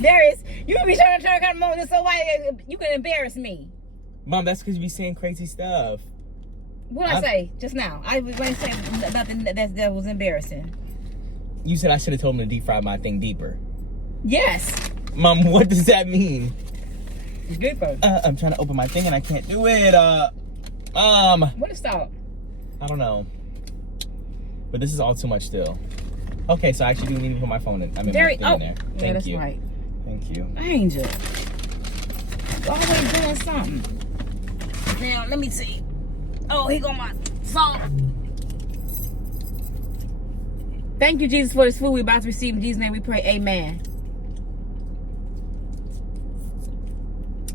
Darius, you be trying to turn kind of moment so why you can embarrass me. Mom, that's because you be saying crazy stuff. What did I say just now? I was going to say nothing that was embarrassing. You said I should have told him to deep fry my thing deeper. Yes. Mom, what does that mean? Deeper. I'm trying to open my thing and I can't do it. What is salt? I don't know. But this is all too much still. Okay, so I actually do need to put my phone in. I mean, my thing in there. Yeah, that's right. Thank you. Angel. Always doing something. Now, let me see. Oh, here go my salt. Thank you, Jesus, for this food we're about to receive. In Jesus' name we pray, amen.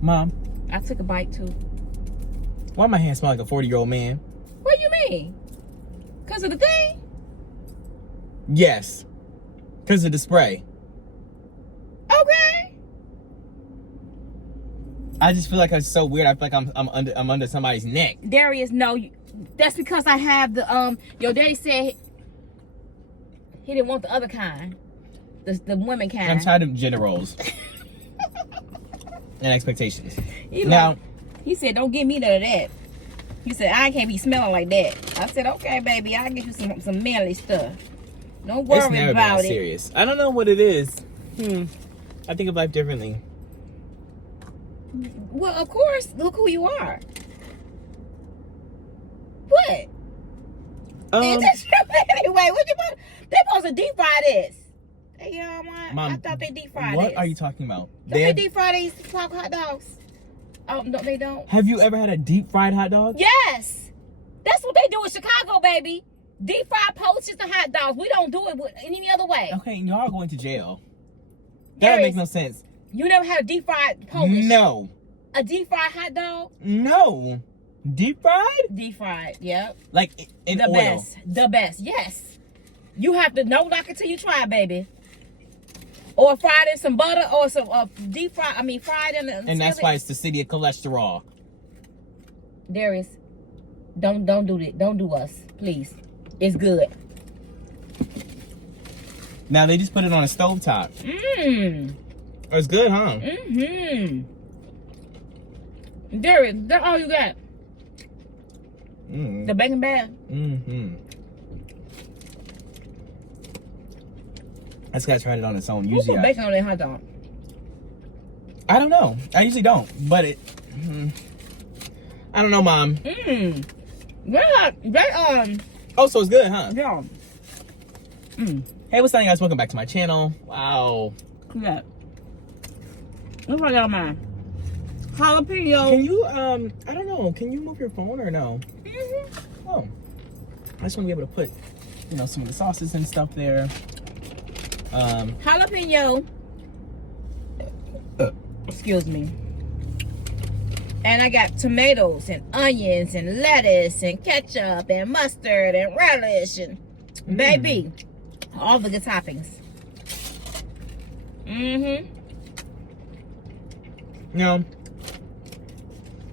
Mom. I took a bite, too. Why my hand smell like a 40-year-old man? What do you mean? Because of the thing? Yes. Because of the spray. Okay. I just feel like it's so weird. I feel like I'm under somebody's neck. Darius, no. That's because I have the, your daddy said he didn't want the other kind. The women kind. I'm tired of gender roles. And expectations. He said, don't give me none of that. He said, I can't be smelling like that. I said, okay, baby, I'll get you some manly stuff. Don't worry it's never about been it. Serious. I don't know what it is. I think of life differently. Well, of course. Look who you are. What? Anyway, what you want? They supposed to deep fry this. You know what? Mom, I thought they deep fried What this. are you talking about? Don't they deep fry these hot dogs? Oh, no, they don't. Have you ever had a deep fried hot dog? Yes. That's what they do in Chicago, baby. Deep fried poaches and hot dogs. We don't do it any other way. Okay, y'all are going to jail. That don't make no sense. You never had a deep fried poach? No. A deep fried hot dog? No. Deep fried? Deep fried, yep. Like in the oil. best. The best, yes. You have to know like it till you try, baby. Or fried in some butter or some deep fried, fried in the And that's why it's the city of cholesterol. Darius, don't do that. Don't do us, please. It's good. Now they just put it on a stovetop. It's good, huh? Darius, that's all you got. The bacon bag. I just gotta try it on its own. Who Usually put bacon on their hot dog? I don't know. I usually don't, but it. I don't know, Mom. Oh, so it's good, huh? Yeah. Hey, what's up, guys? Welcome back to my channel. Wow. Yeah. Look what I got mine. Jalapeno. Can you I don't know. Can you move your phone or no? Oh. I just want to be able to put, some of the sauces and stuff there. Jalapeno. Excuse me. And I got tomatoes and onions and lettuce and ketchup and mustard and relish and baby, all the good toppings.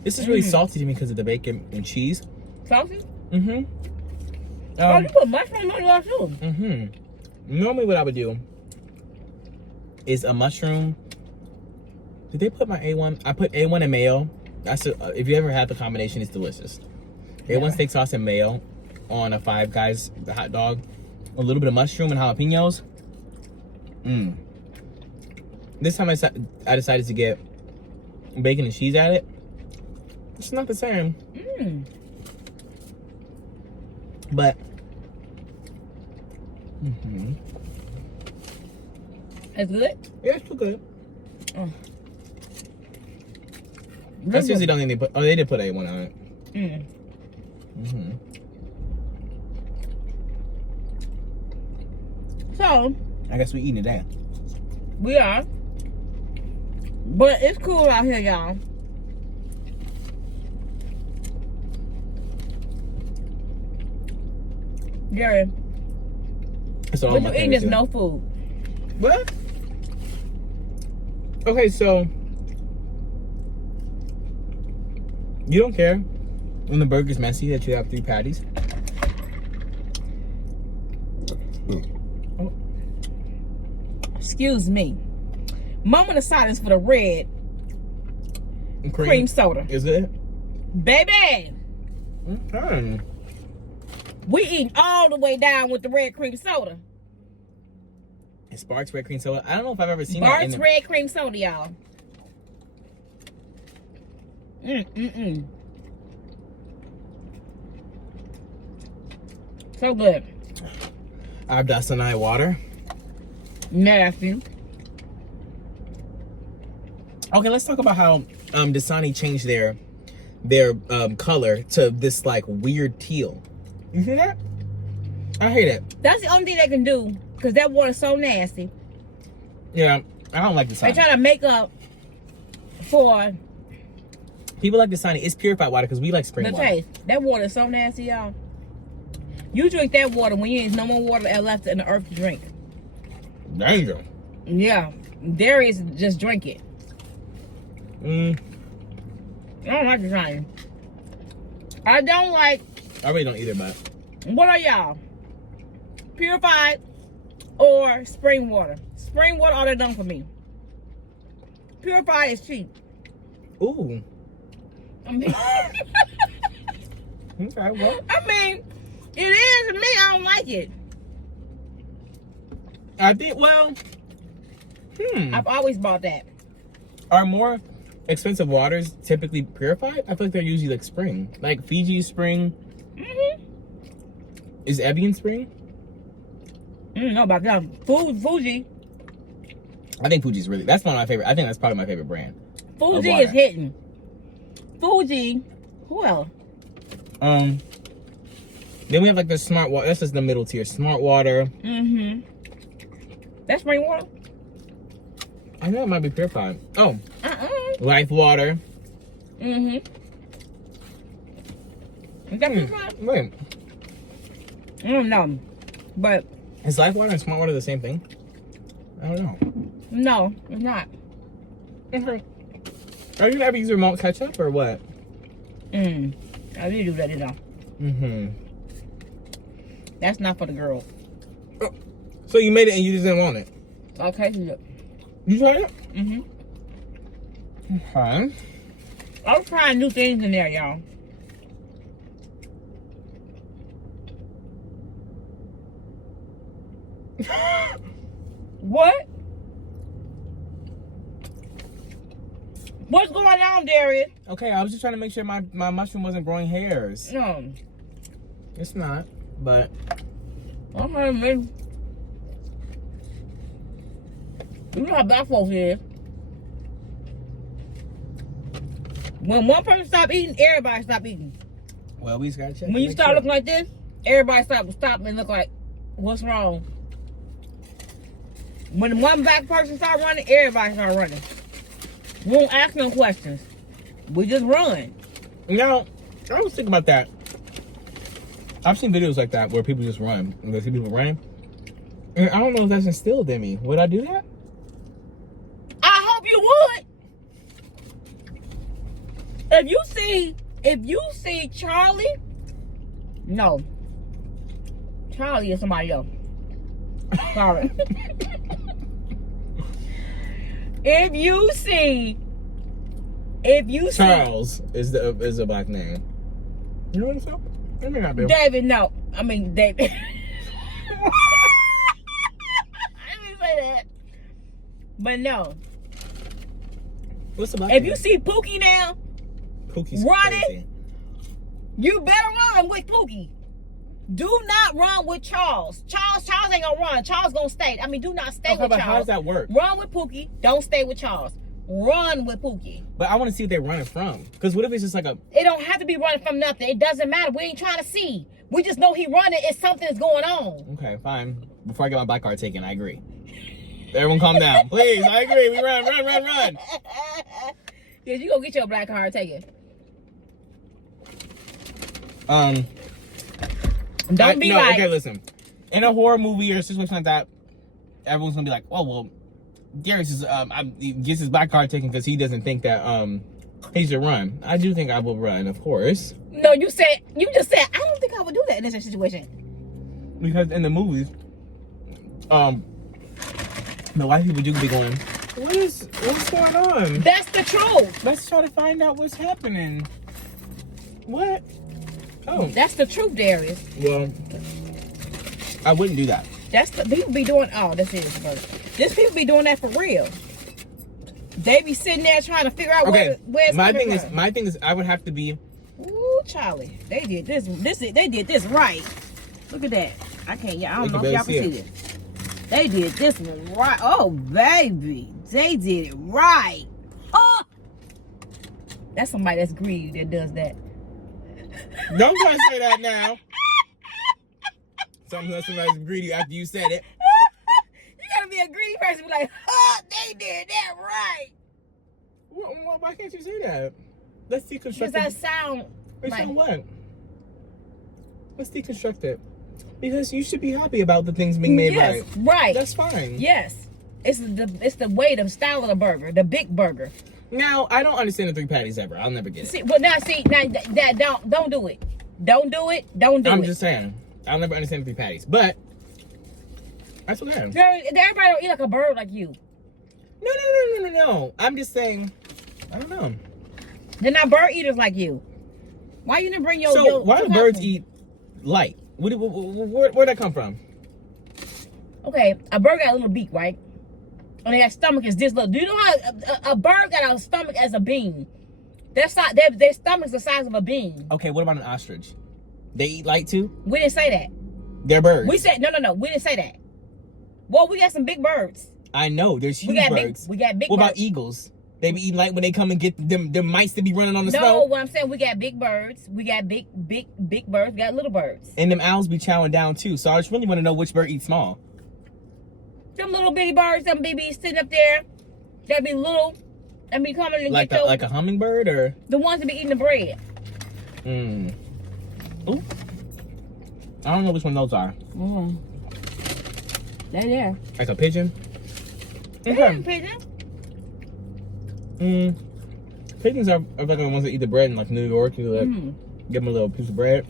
This is really salty to me because of the bacon and cheese. Salty? Oh, you put mushroom on yours too. Normally what I would do is a mushroom. Did they put my A1? I put A1 and mayo. If you ever had the combination, it's delicious. A1 steak sauce and mayo on a Five Guys hot dog. A little bit of mushroom and jalapenos. This time I decided to get bacon and cheese at it. It's not the same. But It's good? yeah, it's too good. That's usually the only thing they put. Oh, they did put A1 on it. So I guess we eating it down. we are. But it's cool out here, y'all. Jerry, So what you eating is no food. What? Okay, so you don't care when the burger's messy that you have 3 patties? Excuse me. Moment of silence for the red cream soda. Is it? Baby, Okay. we eating all the way down with the red cream soda. And Sparks red cream soda. I don't know if I've ever seen Bart's that. red cream soda, y'all. So good. Our dust and I water. Nasty. Okay, let's talk about how Dasani changed their color to this like weird teal. You see that? I hate it. That's the only thing they can do because that water's so nasty. Yeah, I don't like Dasani. They try to make up for People like Dasani. It's purified water because we like spring the water. taste. That water is so nasty, y'all. You drink that water when you ain't no more water left in the earth to drink. Danger. Yeah, there is. Just drink it. I don't like Dasani. I don't like. I really don't either, but What are y'all? Purified or spring water? Spring water all they done for me. Purified is cheap. ooh. I mean, Okay, well. I mean, it is to me. I don't like it. I think, well, I've always bought that. are more expensive waters typically purified? I feel like they're usually like spring. Like Fiji spring. Is Evian spring? I don't know about them. Fuji. I think Fuji's really, that's one of my favorite. I think that's probably my favorite brand. Fuji water. is hitting. Fuji. Who else? Then we have like the smart water. That's just the middle tier. Smart water. That's spring water? I know it might be purified. Oh, Uh-uh. Life water. Is that purified? Wait, I don't know. But is Life water and Smart water the same thing? I don't know. no, it's not. Okay. Are you gonna ever use remote ketchup or what? I didn't do that, did I? That's not for the girl. So you made it and you just didn't want it? Okay, look. You tried it? Okay. I was trying new things in there, y'all. What? What's going on, Darius? Okay, I was just trying to make sure my mushroom wasn't growing hairs. No. It's not, but Okay, man. You know how black folks is. When one person stop eating, everybody stop eating. well, we just gotta check. When you start looking like this, everybody stop and look like, what's wrong? When one black person start running, everybody start running. We won't ask no questions. We just run. Now, I was thinking about that. I've seen videos like that where people just run. And they see people running. And I don't know if that's instilled in me. Would I do that? I hope you would. If you see Charlie, no. Charlie is somebody else. Sorry. If you see Charles is a black name. You know what I'm saying? It may not be. David, no. I mean David. I didn't say that. But no. What's the black If name? you see Pookie now, Pookie's running, crazy. you better run with Pookie. Do not run with Charles. Charles ain't gonna run. Charles gonna stay. I mean, do not stay with but Charles. how does that work? Run with Pookie. Don't stay with Charles. Run with Pookie. But I want to see if they're running from. Because what if it's just like a... It don't have to be running from nothing. It doesn't matter. We ain't trying to see. We just know he running. It's something's going on. Okay, fine. Before I get my black card taken, I agree. Everyone calm down. Please, I agree. We run. Yeah, you go get your black card taken. Don't be like... Okay, listen. In a horror movie or a situation like that, everyone's going to be like, oh, well, Darius is, he gets his black card taken because he doesn't think that, he should run. I do think I will run, of course. No, you just said, I don't think I would do that in this situation. Because in the movies, the white people do be going, What's going on? That's the truth. Let's try to find out what's happening. What? Oh. That's the truth, Darius. Well, I wouldn't do that. That's the people be doing. Oh, this is brother. This people be doing that for real. They be sitting there trying to figure out where it's my coming thing from. is my thing is I would have to be. Ooh, Charlie, they did this. They did this right. Look at that. I can't. Yeah, I don't know if y'all can see this. They did this one right. Oh, baby, they did it right. Oh, that's somebody that's greedy that does that. Don't try to say that now. Somebody's greedy after you said it. You gotta be a greedy person. Be like, oh, they did that right. Why can't you say that? Let's deconstruct it. Does that sound Based like on what? Let's deconstruct it. Because you should be happy about the things being made right. Right. That's fine. Yes. It's the way, the style of the burger, the big burger. Now, I don't understand the 3 patties ever. I'll never get it. See, now don't do it. Don't do it. Don't do it. I'm just saying. I'll never understand the 3 patties. But that's okay. Everybody don't eat like a bird like you. No. I'm just saying, I don't know. They're not bird eaters like you. Why you didn't bring your... So, your why do birds eat light? Where'd that come from? Okay, a bird got a little beak, right? And their stomach is this little. Do you know how a bird got a stomach as a bean? Their stomach's the size of a bean. Okay, what about an ostrich? They eat light too? We didn't say that. They're birds. We said, no. We didn't say that. Well, we got some big birds. I know, there's huge birds. We got big What birds. about eagles? They be eating light when they come and get them mice to be running on the snow? No, what I'm saying, we got big birds. We got big birds. We got little birds. And them owls be chowing down too. So I just really want to know which bird eats small. Them little bitty birds, them babies sitting up there. That be little. That be coming and get like a hummingbird or? the ones that be eating the bread. Ooh. I don't know which one those are. They're there. Like a pigeon? Yeah, pigeon. Pigeons are like the ones that eat the bread in like New York. You give them a little piece of bread.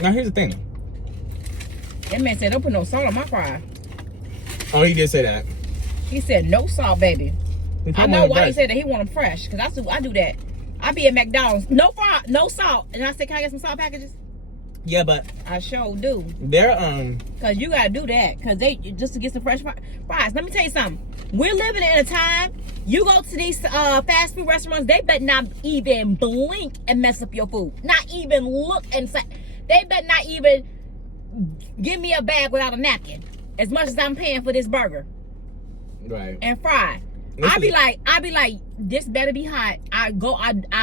Now here's the thing. That man said, don't put no salt on my fry. Oh, he did say that. He said, no salt, baby. I know why he said that. He want them fresh. Because I do that. I be at McDonald's. No fry, no salt. And I said, can I get some salt packages? Yeah, but I sure do. They're Because you got to do that. Because they just to get some fresh fries. Let me tell you something. We're living in a time, you go to these fast food restaurants, they better not even blink and mess up your food. Not even look and say. They better not even give me a bag without a napkin. As much as I'm paying for this burger. Right. And fry. I be like, this better be hot. I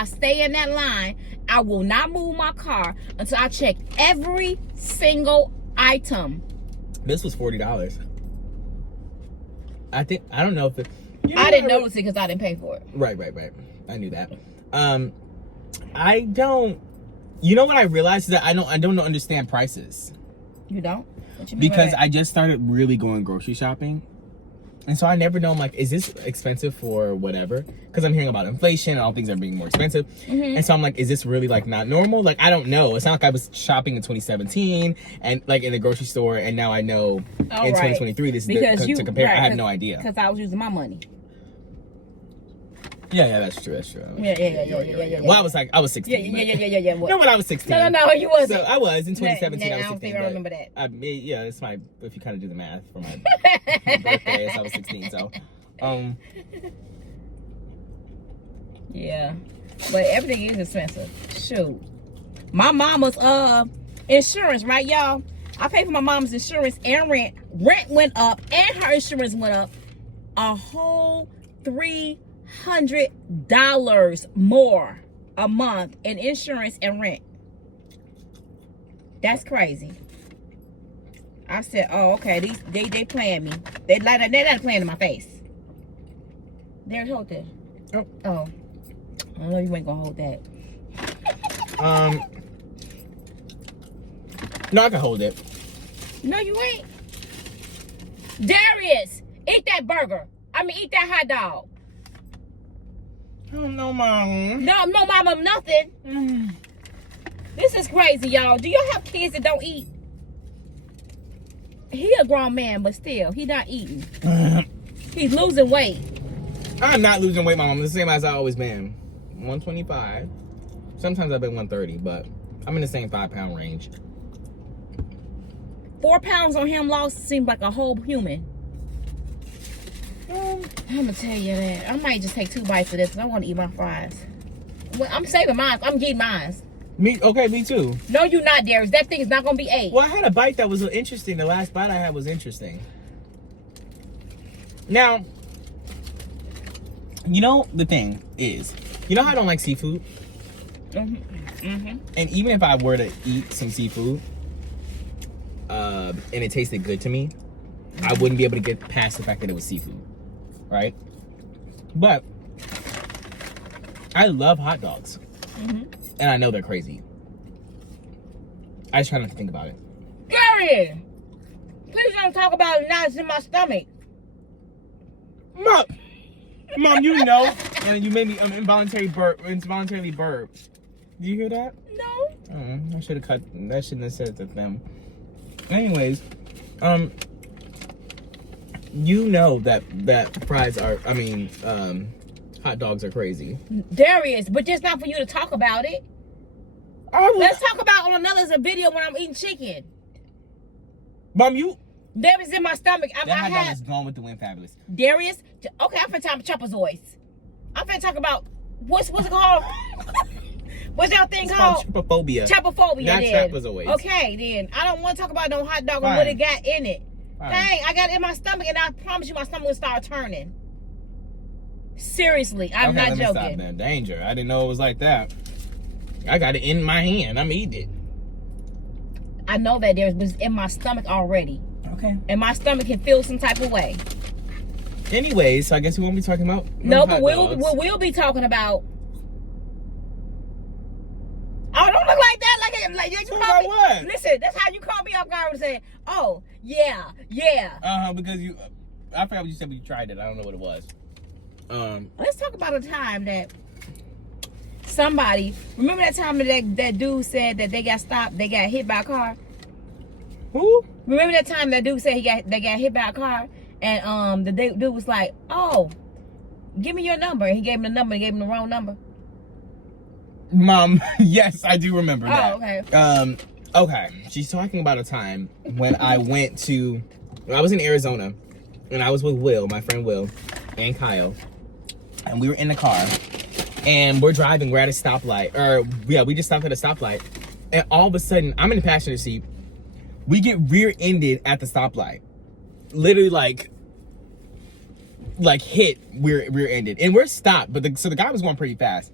stay in that line. I will not move my car until I check every single item. This was $40. I don't know if it. I didn't notice it because I didn't pay for it. Right. I knew that. I don't. You know what I realized is that I don't understand prices. You don't? What you mean because I just started really going grocery shopping. And so I never know, I'm like, is this expensive for whatever? Because I'm hearing about inflation and all things are being more expensive. And so I'm like, is this really like not normal? Like, I don't know. It's not like I was shopping in 2017 and like in the grocery store and now I know in 2023 this is to compare. I had no idea. Because I was using my money. Yeah, that's true. Yeah. Well, I was 16. Yeah. What? No, when I was 16. No, you wasn't. So I was in 2017. I was 16. I don't think I remember that. Yeah, it's my. If you kind of do the math for my birthday, I was 16. So, yeah, but everything is expensive. Shoot, my mama's insurance, right, y'all? I paid for my mom's insurance and rent. Rent went up, and her insurance went up a whole $300 more a month in insurance and rent. That's crazy. I said, oh, okay, they playing me. They're not playing in my face. There's hold that. Oh. I know you ain't gonna hold that. No, I can hold it. No, you ain't. Darius, eat that burger. Eat that hot dog. Oh, no, Mom. No, Mama, nothing. This is crazy, y'all. Do y'all have kids that don't eat? He a grown man, but still, he not eating. He's losing weight. I'm not losing weight, Mom. I'm the same as I always been. 125. Sometimes I've been 130, but I'm in the same 5-pound range. 4 pounds on him lost seems like a whole human. I'm gonna tell you that. I might just take 2 bites of this because I want to eat my fries. Well, I'm saving mine. I'm getting mine. Me too. No, you not, Darius. That thing is not gonna be 8. Well, I had a bite that was interesting. The last bite I had was interesting. Now, you know the thing is, you know how I don't like seafood? And even if I were to eat some seafood, and it tasted good to me, I wouldn't be able to get past the fact that it was seafood, right? But I love hot dogs, and I know they're crazy. I just try not to think about it. Gary, please don't talk about it now. It's in my stomach. Mom, you know, and you made me involuntarily burp. Do you hear that? No. I should have cut. I shouldn't have said it to them. Anyways, you know that fries are. Hot dogs are crazy. Darius, but just not for you to talk about it. Let's talk about on another video when I'm eating chicken. Mom, you. Darius in my stomach. That hot dog is gone with the wind, fabulous. Darius, okay, I'm finna talk about Chopperzoids. I'm finna talk about what's it called? What's that thing called? Trypophobia. Trypophobia. Not then. Trapezoids. Okay, then I don't want to talk about no hot dog and what it got in it. Fine. Dang, I got it in my stomach, and I promise you, my stomach will start turning. Seriously, I'm not joking. Stop, man. Danger. I didn't know it was like that. I got it in my hand. I'm eating it. I know that there's was in my stomach already. Okay. And my stomach can feel some type of way. Anyways, so I guess we won't be talking about no, but we'll be talking about. Oh, don't look like that. Like you call me. What? Listen, that's how you call me up guard and say, "Oh, yeah." Because I forgot what you said, but you tried it. I don't know what it was. Let's talk about a time that somebody. Remember that time that dude said that they got stopped, they got hit by a car. Who? Remember that time that dude said they got hit by a car, and the dude was like, "Oh, give me your number." And he gave him the number. He gave him the wrong number. Mom, yes, I do remember that. Oh, okay. Okay. She's talking about a time when I was in Arizona, and I was with Will, my friend Will, and Kyle, and we were in the car, and we're driving. We're at a stoplight, we just stopped at a stoplight, and all of a sudden, I'm in the passenger seat. We get rear-ended at the stoplight, literally like hit rear-ended, and we're stopped. But so the guy was going pretty fast.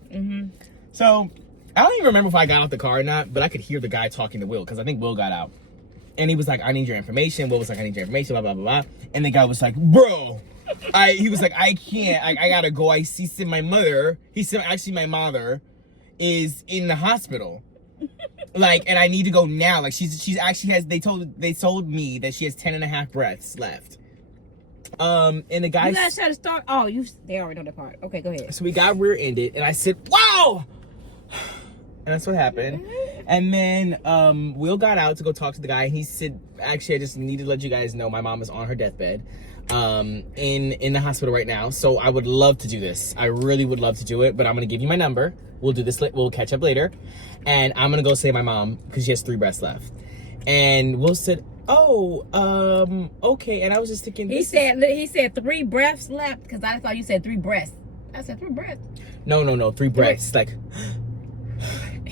So I don't even remember if I got out the car or not, but I could hear the guy talking to Will because I think Will got out, and he was like, "I need your information." Will was like, "I need your information." Blah blah blah blah. And the guy was like, "Bro," he was like, "I can't. I gotta go. I see my mother." He said, "Actually, my mother is in the hospital." And I need to go now. Like she's actually has. They told me that she has 10.5 breaths left. And the guy. You guys try to start. Oh, they already know that part. Okay, go ahead. So we got rear-ended, and I said, "Wow!" And that's what happened. And then Will got out to go talk to the guy. He said, "Actually, I just needed to let you guys know my mom is on her deathbed, in the hospital right now. So I would love to do this. I really would love to do it. But I'm gonna give you my number. We'll do this. We'll catch up later, and I'm gonna go save my mom because she has 3 breaths left." And Will said, "Oh, okay." And I was just thinking, he said 3 breaths left because I thought you said 3 breaths. I said 3 breaths. No, 3 breaths. Like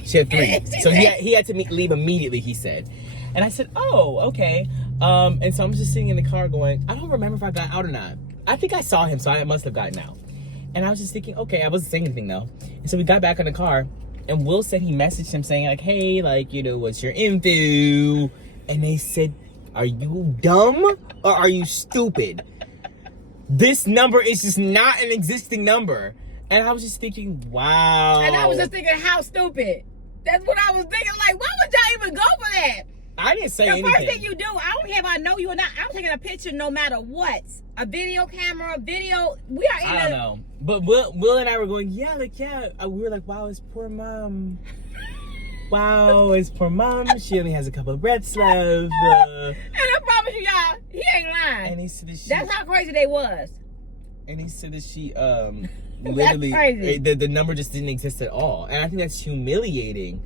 she had 3, so he had to leave immediately. He said, and I said, "Oh, okay." And so I'm just sitting in the car going, I don't remember if I got out or not. I think I saw him, so I must have gotten out. And I was just thinking, okay, I wasn't saying anything though. And so we got back in the car, and Will said he messaged him saying like, "Hey, what's your info?" And they said, "Are you dumb or are you stupid? This number is just not an existing number." And I was just thinking, wow. And I was just thinking, how stupid. That's what I was thinking. Like, why would y'all even go for that? I didn't say anything. The first thing you do, I don't care if I know you or not. I'm taking a picture no matter what. A video camera, video. We are in I don't know. But Will and I were going, yeah. We were like, wow, his poor mom. wow, it's poor mom. She only has a couple of breaths left. And I promise you, y'all, he ain't lying. And he said that she, that's how crazy they was. And he said that she literally the number just didn't exist at all. And I think that's humiliating.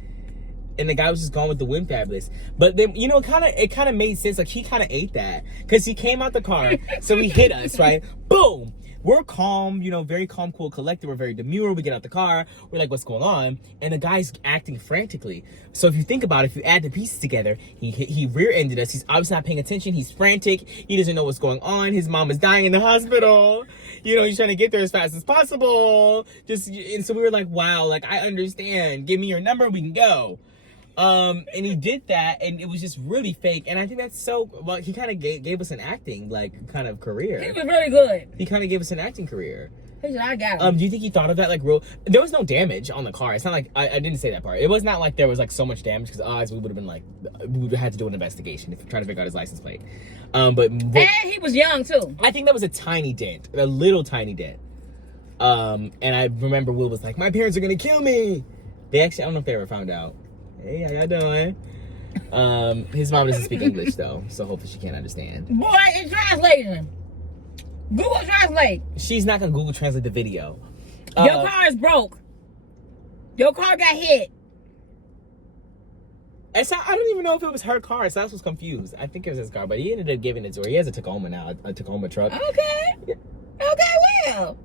And the guy was just gone with the wind fabulous. But then, you know, it kind of made sense. Like, he kind of ate that. Because he came out the car, so he hit us, right? Boom! We're calm, you know, very calm, cool, collected. We're very demure. We get out the car. We're like, what's going on? And the guy's acting frantically. So if you think about it, if you add the pieces together, he rear-ended us. He's obviously not paying attention. He's frantic. He doesn't know what's going on. His mom is dying in the hospital. You know, he's trying to get there as fast as possible. And so we were like, wow, like, I understand. Give me your number. We can go. And he did that, and it was just really fake. And I think that's so, well, he kind of gave us an acting, like, kind of career. He was really good. He kind of gave us an acting career. He said, I got him. Do you think he thought of that, like, real? There was no damage on the car. It's not like, I didn't say that part. It was not like there was, like, so much damage, because odds we would have been, like, we would have had to do an investigation if trying to figure out his license plate. But and he was young, too. I think that was a tiny dent, a little tiny dent. And I remember Will was like, my parents are going to kill me. They actually, I don't know if they ever found out. Hey, how y'all doing? His mom doesn't speak English though, so hopefully she can't understand. Boy, it's translating. Google Translate. She's not gonna Google Translate the video. Your car is broke. Your car got hit. I don't even know if it was her car. So I was confused. I think it was his car, but he ended up giving it to her. He has a Tacoma now, a Tacoma truck. Okay. Yeah. Okay, Will.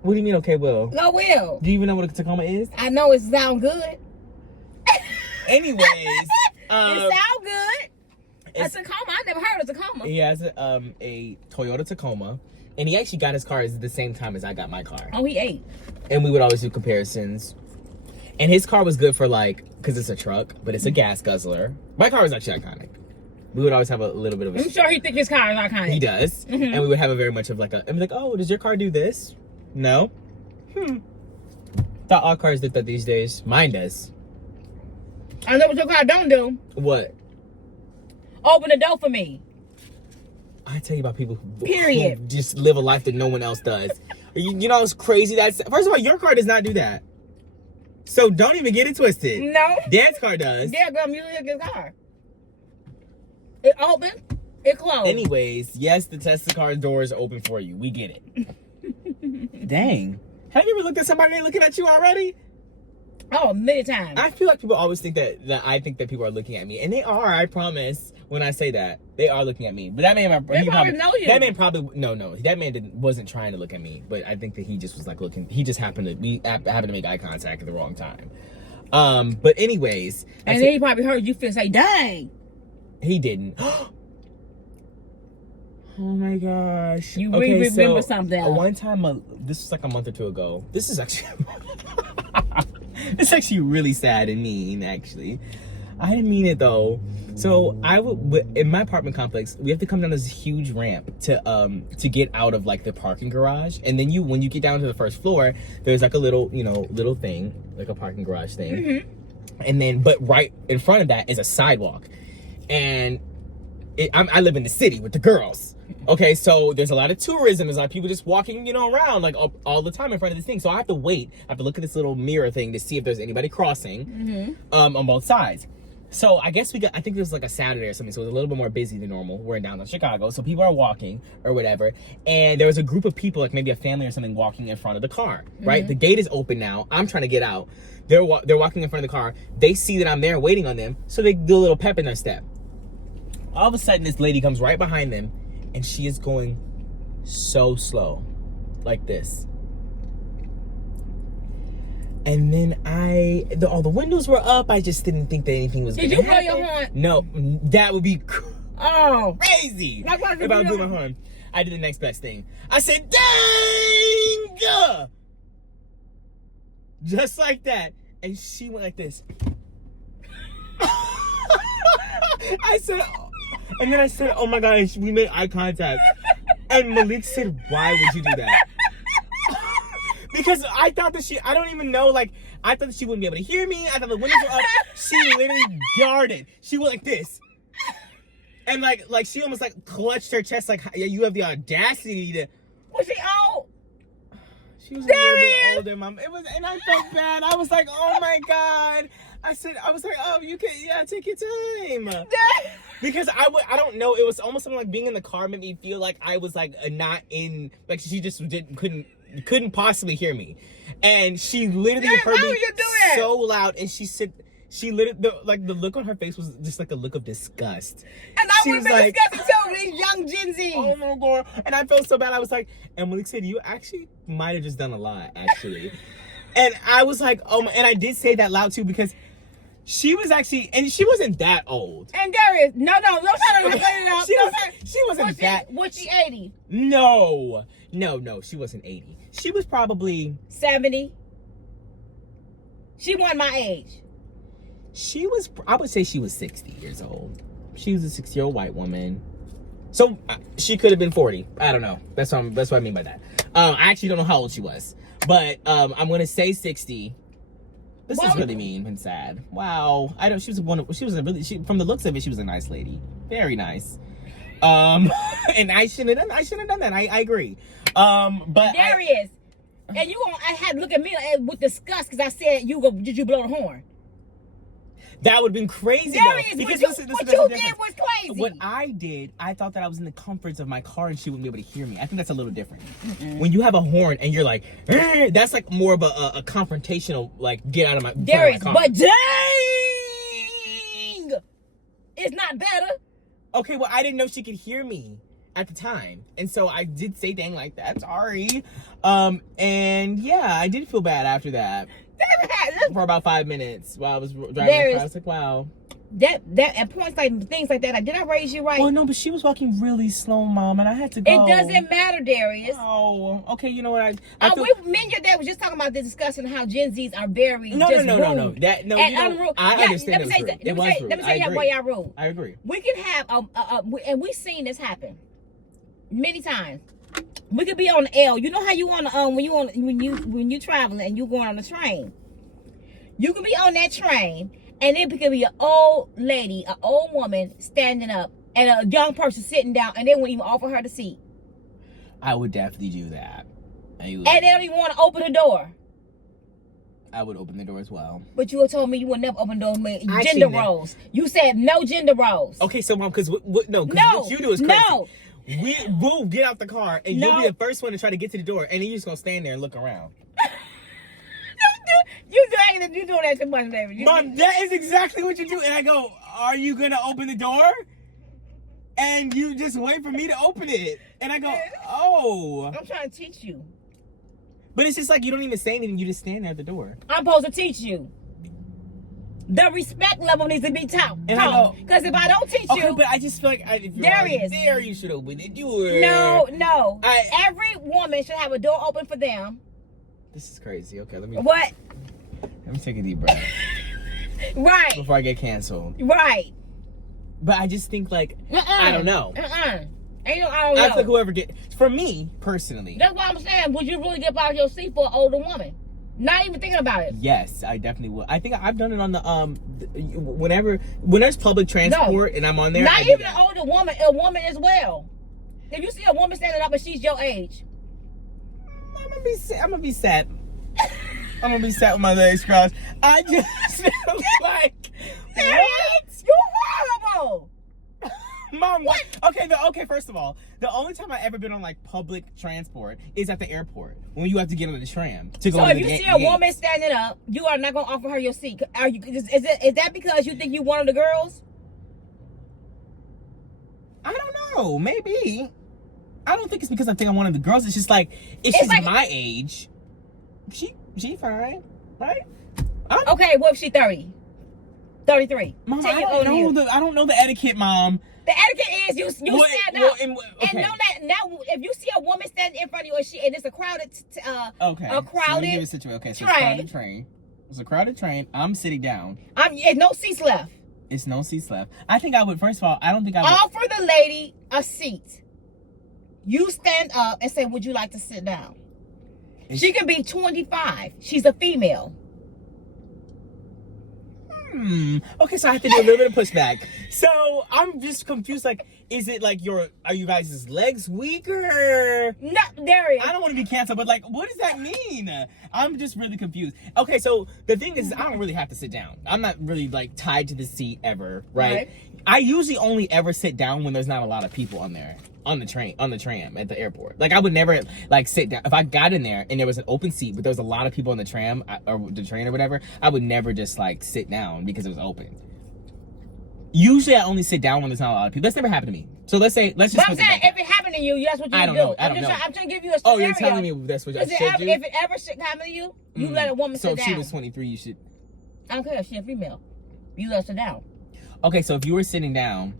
What do you mean, okay, Will? No, Will. Do you even know what a Tacoma is? I know it sound good. Anyways, it sound good. A Tacoma. I never heard of Tacoma. He has a Toyota Tacoma, and he actually got his car at the same time as I got my car. Oh, he ate. And we would always do comparisons. And his car was good for, like, because it's a truck, but it's a gas guzzler. My car was actually iconic. We would always have a little bit of a... I'm sure he think his car is iconic. He does. Mm-hmm. And we would have a very much of like and be like, oh, does your car do this? No. Thought all cars did that these days. Mine does. I know what your car don't do. What? Open the door for me. I tell you about people who just live a life that no one else does. You know it's crazy? First of all, your car does not do that. So don't even get it twisted. No. Dad's car does. Dad got music in his car. It open, it closed. Anyways, yes, the Tesla car door is open for you. We get it. Dang. Have you ever looked at somebody and looking at you already? Oh, many times. I feel like people always think that I think that people are looking at me. And they are, I promise, when I say that. They are looking at me. But that man, they probably know you. That man probably, no. That man wasn't trying to look at me. But I think that he just was like looking, he just happened to make eye contact at the wrong time. But anyways. And then he probably heard you say, dang. He didn't. Oh my gosh. You remember something. One time, this was like a month or two ago. This is actually... It's actually really sad and mean, actually. I didn't mean it, though. So, in my apartment complex, we have to come down this huge ramp to get out of, like, the parking garage. And then when you get down to the first floor, there's, like, a little thing, like a parking garage thing. Mm-hmm. And then, but right in front of that is a sidewalk. And I live in the city with the girls. Okay, so there's a lot of tourism. There's a lot of people just walking, around like all the time in front of this thing. So I have to wait. I have to look at this little mirror thing to see if there's anybody crossing on both sides. So I guess I think it was like a Saturday or something. So it was a little bit more busy than normal. We're in downtown Chicago. So people are walking or whatever. And there was a group of people, like maybe a family or something, walking in front of the car, right? The gate is open now. I'm trying to get out. They're walking in front of the car. They see that I'm there waiting on them. So they do a little pep in their step. All of a sudden, this lady comes right behind them. And she is going so slow, like this. And then all the windows were up. I just didn't think that anything was going to happen. Did you blow your horn? No, that would be crazy. If I blew my horn. I did the next best thing. I said, dang! Just like that. And she went like this. I said... And then I said, oh my gosh, we made eye contact. And Malik said, why would you do that? Because I thought that I don't even know, like, I thought that she wouldn't be able to hear me. I thought the windows were up. She literally darted. She went like this. And like she almost like clutched her chest like, yeah, you have the audacity to. Was she old? She was a little bit older, Mom. And I felt bad. I was like, oh my God. I was like, oh, you can, yeah, take your time. Because I don't know, it was almost something like being in the car made me feel like I was like not in, like she just couldn't possibly hear me. And she literally heard me so loud, and she said, she literally, the look on her face was just like a look of disgust. And I would have been like, disgusted too, these young Gen Zs. Oh my God. And I felt so bad. I was like, and Malik said, you actually might have just done a lot, actually. And I was like, oh my, and I did say that loud too, because she was actually, and she wasn't that old. And Darius, no, she wasn't that. Was she 80? No, she wasn't 80. She was probably 70. She wasn't my age. She was, I would say she was 60 years old. She was a 60-year-old white woman. So she could have been 40. I don't know. That's what I mean by that. I actually don't know how old she was. But I'm going to say 60. This is really mean and sad. Wow. From the looks of it, she was a nice lady. Very nice. And I shouldn't have done that. I agree. But Darius, and I had to look at me with disgust because I said, did you blow the horn? That would have been crazy, Darius, though. Because what you did was crazy. What I did, I thought that I was in the comforts of my car and she wouldn't be able to hear me. I think that's a little different. When you have a horn and you're like, that's like more of a confrontational, like, get out of my Darius, but dang! It's not better. Okay, well, I didn't know she could hear me at the time. And so I did say dang like that. Sorry. And yeah, I did feel bad after that. For about 5 minutes while I was driving the car. I was like, wow. That at points like things like that, did I raise you right? Well, no, but she was walking really slow, Mom, and I had to go. It doesn't matter, Darius. Oh, okay. You know what? Me and your dad was just talking about this, discussing how Gen Zs are very no. Rude. I understand. Let me say why y'all rude. I agree. We can have and we've seen this happen many times. We could be on the L. You know how you on when you traveling and you going on the train. You could be on that train, and it could be an old lady, an old woman standing up, and a young person sitting down, and they won't even offer her the seat. I would definitely do that. And they don't even want to open the door. I would open the door as well. But you told me you would never open the door with gender roles. You said no gender roles. Okay, so Mom, because what you do is crazy. No. We'll get out the car, and you'll be the first one to try to get to the door, and then you're just going to stand there and look around. You doing that too much, baby. Mom, that is exactly what you do. And I go, are you going to open the door? And you just wait for me to open it. And I go, oh. I'm trying to teach you. But it's just like you don't even say anything. You just stand there at the door. I'm supposed to teach you. The respect level needs to be taught. Because if I don't teach you. But I just feel like if you're there, you should open the door. No. Every woman should have a door open for them. This is crazy. Okay, let me take a deep breath. Right. Before I get canceled. Right. But I just think like, I don't know. I don't know. I think whoever for me, personally. That's what I'm saying. Would you really get out of your seat for an older woman? Not even thinking about it. Yes, I definitely would. I think I've done it on the, when there's public transport and I'm on there. Not even an older woman, a woman as well. If you see a woman standing up and she's your age. I'm gonna be sad. I'm gonna be sat with my legs crossed. I just feel like, what? You're horrible. Mom, what? Okay, first of all, the only time I've ever been on like public transport is at the airport when you have to get on the tram to go. So if you see a woman standing up, you are not gonna offer her your seat. Are you? Is that because you think you one of the girls? I don't know. Maybe. I don't think it's because I think I'm one of the girls. It's just like if she's like, my age, she fine, right? Okay, what if she 30? 33. Mom, I don't know the etiquette, Mom. The etiquette is you stand up. And know that now if you see a woman standing in front of you and it's a crowded so it's a crowded train. It's a crowded train. I'm sitting down. There's no seats left. It's no seats left. I think I would, first of all, I don't think I would offer the lady a seat. You stand up and say, would you like to sit down? She can be 25. She's a female. Okay, so I have to do a little bit of pushback. So I'm just confused. Like, is it like are you guys' legs weaker? No, Darius. I don't want to be canceled, but like, what does that mean? I'm just really confused. Okay, so the thing is, I don't really have to sit down. I'm not really like tied to the seat ever, right? I usually only ever sit down when there's not a lot of people on there. On the tram at the airport. Like I would never like sit down. If I got in there and there was an open seat, but there was a lot of people on the tram or the train or whatever, I would never just like sit down because it was open. Usually I only sit down when there's not a lot of people. That's never happened to me. So let's just. But I'm saying if it happened to you, that's what you I would don't do. know. I don't know. I'm trying to give you a scenario. Oh, you're telling me that's what I should do? If it ever should happen to you, you let a woman sit down. So if she was 23, you should. I don't care if she's a female. You let her sit down. Okay, so if you were sitting down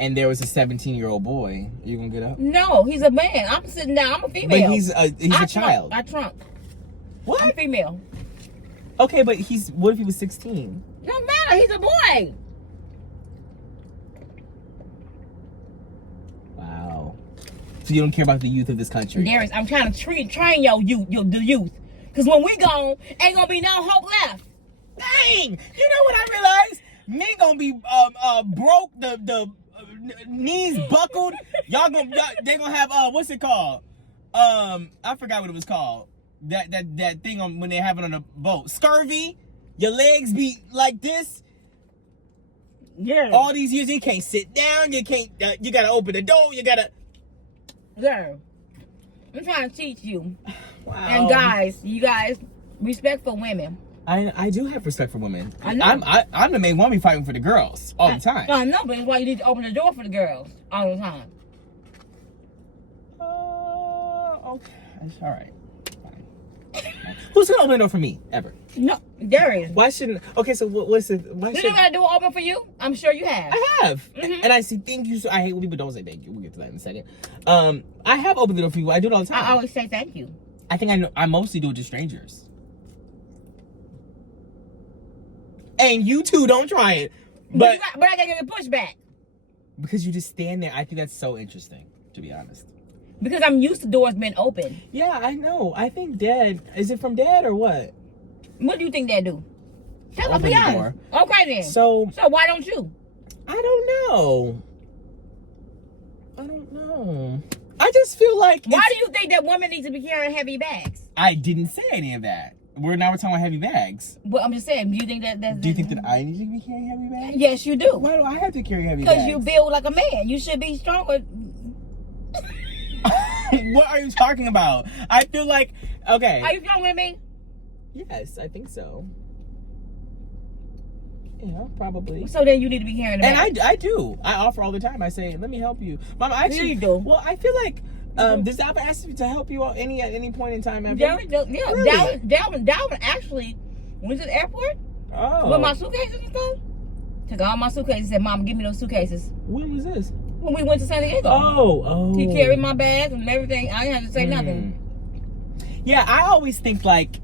and there was a 17-year-old boy, are you gonna get up? No, he's a man. I'm sitting down. I'm a female. But he's a child. I trunk. What? I'm female. Okay, but what if he was 16? No matter. He's a boy. Wow. So you don't care about the youth of this country? Darius, I'm trying to train the youth. Because when we gone, ain't gonna be no hope left. Dang! You know what I realized? Me gonna be broke, the knees buckled. They gonna have what's it called? I forgot what it was called. That thing on when they have it on a boat. Scurvy. Your legs be like this. Yeah. All these years you can't sit down. You can't. You gotta open the door. You gotta. Girl, I'm trying to teach you. Wow. And you guys, respect for women. I do have respect for women. I know. I'm the main one be fighting for the girls all the time. I know, but it's why you need to open the door for the girls all the time. Okay. All right. Fine. Who's gonna open the door for me ever? No, Darius. Why shouldn't? Okay, so what's it? Why You should? never had a door open for you? I'm sure you have. I have, and I see thank you. So I hate when people don't say thank you. We'll get to that in a second. I have opened the door for people. I do it all the time. I always say thank you. I think I mostly do it to strangers. And you too, don't try it. But I gotta give you pushback. Because you just stand there. I think that's so interesting, to be honest. Because I'm used to doors being open. Yeah, I know. I think Dad, is it from Dad or what? What do you think Dad do? Tell us, Open be the honest. door. Okay then. So why don't you? I don't know. I just feel like Why do you think that women need to be carrying heavy bags? I didn't say any of that. We're talking about heavy bags. But I'm just saying, do you think that Do you think that I need to be carrying heavy bags? Yes, you do. Why do I have to carry heavy bags? Because you build like a man. You should be stronger. What are you talking about? I feel like, okay. Are you stronger than me? Yes, I think so. Yeah, probably. So then you need to be carrying the bag. And I do. I offer all the time. I say, let me help you. Mom, I actually you do. Well, I feel like does Albert ask you to help you at any point in time ever? Dalvin actually went to the airport with my suitcases and stuff. Took all my suitcases. Said, "Mom, give me those suitcases." When was this? When we went to San Diego. Oh. He carried my bags and everything. I didn't have to say nothing. Yeah, I always think like,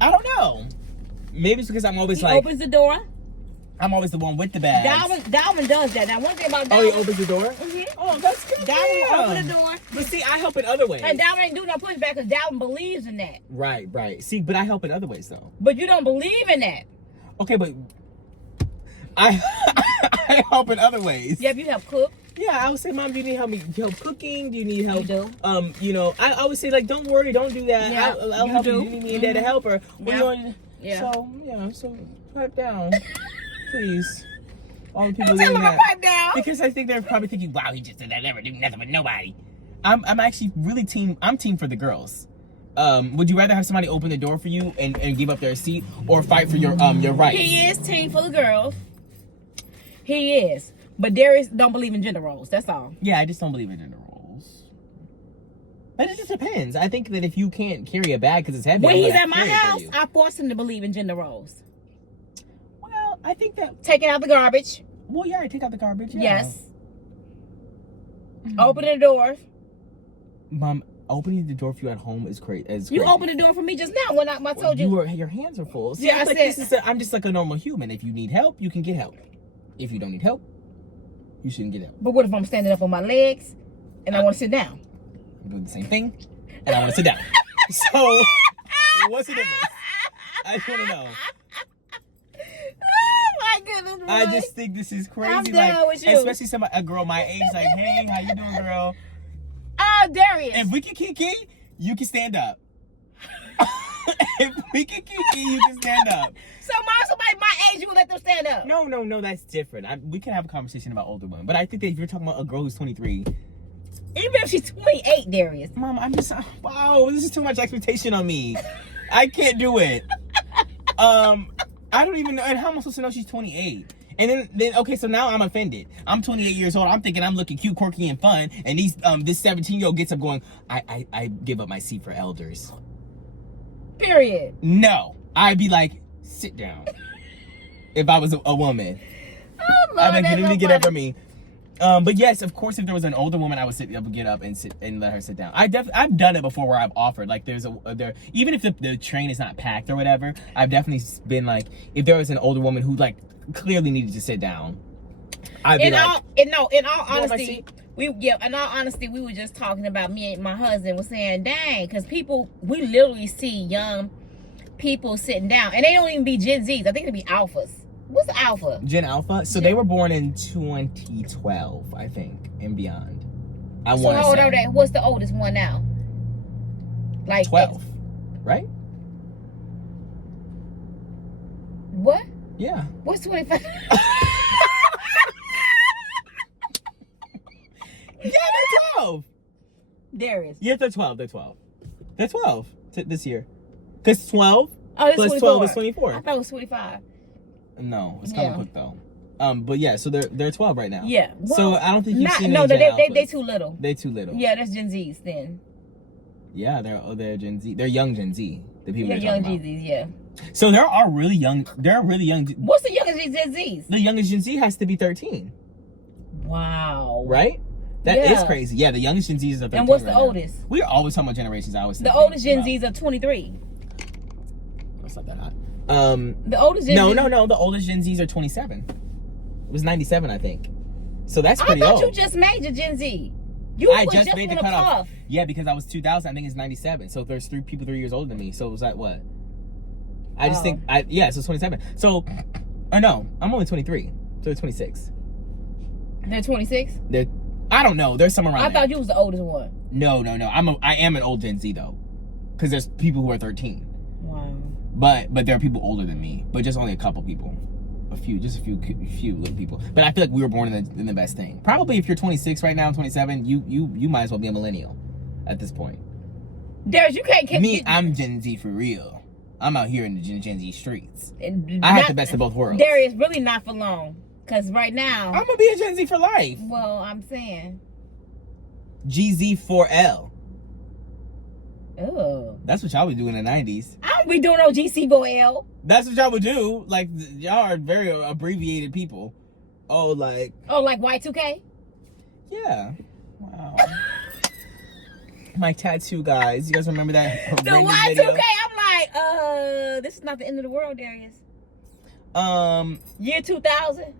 I don't know. Maybe it's because I'm always He opens the door. I'm always the one with the bags. Dalvin does that. Now, one thing about Dalvin. Oh, he opens the door? Mm-hmm. Oh, that's good. Dalvin will open the door. But see, I help in other ways. And Dalvin ain't do no pushback because Dalvin believes in that. Right. See, but I help in other ways, though. But you don't believe in that. Okay, but I help in other ways. Yeah, you help cook. Yeah, I would say, Mom, do you need help cooking? Do you need help? You do. I always say, like, don't worry, don't do that. Yeah, I'll help you. You need me and Dad to help her. Yeah. So pipe down, please. All the people Tell doing him to that. pipe down. Because I think they're probably thinking, wow, he just said I never do nothing with nobody. I'm actually really team for the girls. Would you rather have somebody open the door for you and give up their seat or fight for your rights? He is team for the girls. He is. But Darius don't believe in gender roles. That's all. Yeah, I just don't believe in gender roles. But it just depends. I think that if you can't carry a bag because it's heavy, when he's at my house, I force him to believe in gender roles. Well, I think that taking out the garbage. Well, yeah, I take out the garbage. Yeah. Yes. Opening the doors. Mom, opening the door for you at home is great. You opened the door for me just now when I told you. Your hands are full. See, yeah, I said. I'm just like a normal human. If you need help, you can get help. If you don't need help, you shouldn't get help. But what if I'm standing up on my legs and I want to sit down? I'm doing the same thing, and I want to sit down. So, what's the difference? I just want to know. Oh my goodness, Roy. I just think this is crazy. I'm down with you. Especially a girl my age, like, hey, how you doing, girl? Oh, Darius. If we can kiki, you can stand up. If we can kiki, you can stand up. So, mom, somebody my age, you would let them stand up? No, that's different. We can have a conversation about older women, but I think that if you're talking about a girl who's 23, even if she's 28, Darius. Mom, I'm just wow, this is too much expectation on me. I can't do it. I don't even know. And how am I supposed to know she's 28? And then okay, so now I'm offended. I'm 28 years old. I'm thinking I'm looking cute, quirky, and fun. And this 17-year-old gets up going, I give up my seat for elders. Period. No, I'd be like, sit down. If I was a woman, Oh, Lord, I'd like, that's you need to so get up funny. for me. But yes, of course, if there was an older woman, I would get up and sit and let her sit down. I've done it before where I've offered, like even if the train is not packed or whatever, I've definitely been like, if there was an older woman who like clearly needed to sit down, I'd be In all seat? honesty, we were just talking about, me and my husband was saying, dang, because we literally see young people sitting down, and they don't even be Gen Zs. I think it'd be alphas. What's the alpha? Gen Alpha. So they were born in 2012, I think, and beyond. So how old are they? What's the oldest one now? Like 12, right? What? Yeah. What's 25? Yeah, they're 12. Darius. Yeah, they're 12. They're 12. They're 12 this year. Because 12 Oh, plus 12 is 24. I thought it was 25. No, it's kind of quick though. But yeah, so they're 12 right now. Yeah. Well, so I don't think you've seen no, any Gen they Alphas. too little. They too little. Yeah, that's Gen Zs then. Yeah, they're Gen Z. They're young Gen Z. The people Yeah, you're young talking Gen Zs, yeah. about. So there are really young. What's the youngest Gen Zs? The youngest Gen Z has to be 13. Wow. That is crazy. Yeah, the youngest Gen Zs are 13. And what's the right oldest? Now. We're always talking about generations. I always The oldest Gen Zs are 23. That's not that hot. The oldest Gen Zs. No. The oldest Gen Zs are 27. It was 97, I think. So that's pretty old. I thought you just made your Gen Z. I just made the cutoff. Yeah, because I was 2000. I think it's 97. So there's 3 years older than me. So it was like what? I just think so it's 27. So, or no, I'm only 23. So they're 26. They're 26. I don't know. There's some around. I thought you was the oldest one. No. I am an old Gen Z though, because there's people who are 13. Wow. But there are people older than me, but just only a couple people. A few little people. But I feel like we were born in the best thing. Probably if you're 26 right now, 27, you might as well be a millennial at this point. Darius, you can't Me, I'm Gen Z for real. I'm out here in the Gen Z streets. I had the best of both worlds. Darius, really not for long. Because right now, I'm gonna be a Gen Z for life. Well, I'm saying GZ4L. Oh. That's what y'all would do in the 90s. I don't be doing no GC4L. That's what y'all would do. Like, y'all are very abbreviated people. Oh, like Y2K? Yeah. Wow. My tattoo guys. You guys remember that? The Y2K, video? I'm like, this is not the end of the world, Darius. Year 2000?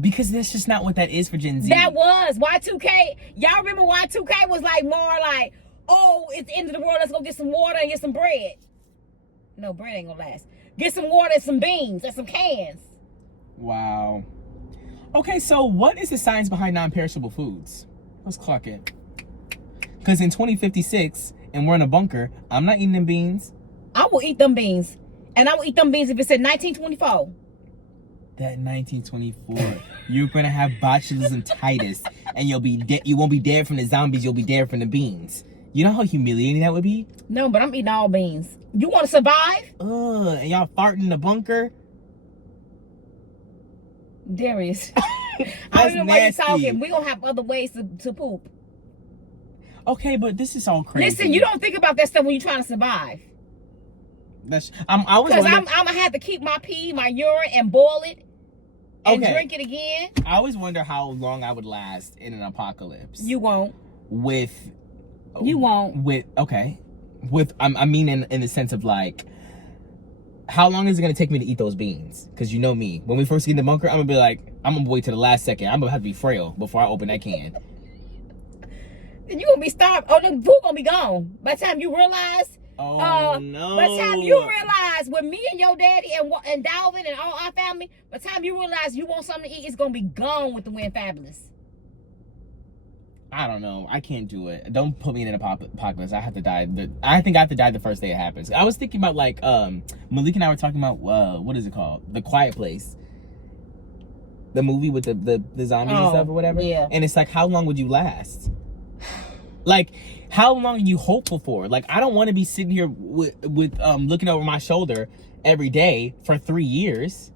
Because that's just not what that is for Gen Z. That was Y2K. Y'all remember Y2K was like more like, oh, it's the end of the world. Let's go get some water and get some bread. No, bread ain't gonna last. Get some water and some beans and some cans. Wow. Okay, so what is the science behind non-perishable foods? Let's clock it. Because in 2056, and we're in a bunker, I'm not eating them beans. I will eat them beans. And I will eat them beans if it said 1924. That 1924, you're gonna have botulism titus, and you'll be dead. You won't be dead from the zombies. You'll be dead from the beans. You know how humiliating that would be? No, but I'm eating all beans. You want to survive? And y'all farting in the bunker? Darius. I don't know why you're talking. We're gonna have other ways to poop. Okay, but this is all crazy. Listen, you don't think about that stuff when you're trying to survive. Because I'm gonna have to keep my pee, my urine, and boil it and drink it again. I always wonder how long I would last in an apocalypse. You won't. You won't. I mean in the sense of like, how long is it gonna take me to eat those beans? Because you know me, when we first get in the bunker, I'm gonna be like, I'm gonna wait till the last second. I'm gonna have to be frail before I open that can. Then you gonna be starved. Oh, the food gonna be gone by the time you realize No. By the time you realize, with me and your daddy and Dalvin and all our family, by the time you realize you want something to eat, it's gonna be gone with the Win Fabulous. I don't know. I can't do it. Don't put me in an apocalypse. I have to die. I think I have to die the first day it happens. I was thinking about like Malik and I were talking about what is it called? The Quiet Place. The movie with the zombies and stuff or whatever. Yeah. And it's like, how long would you last? Like, how long are you hopeful for? Like, I don't want to be sitting here with looking over my shoulder every day for 3 years.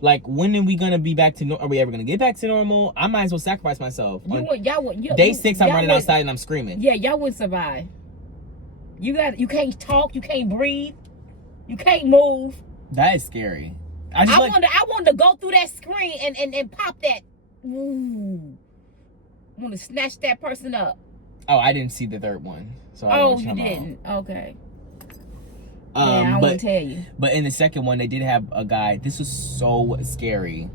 Like, when are we gonna be back to? Are we ever gonna get back to normal? I might as well sacrifice myself. Day 6, I'm running outside and I'm screaming. Yeah, y'all wouldn't survive. You can't talk, you can't breathe, you can't move. That is scary. I wanted to go through that screen and pop that. Ooh. I want to snatch that person up. Oh, I didn't see the third one. So you didn't? Okay. I won't tell you. But in the second one, they did have a guy. This was so scary.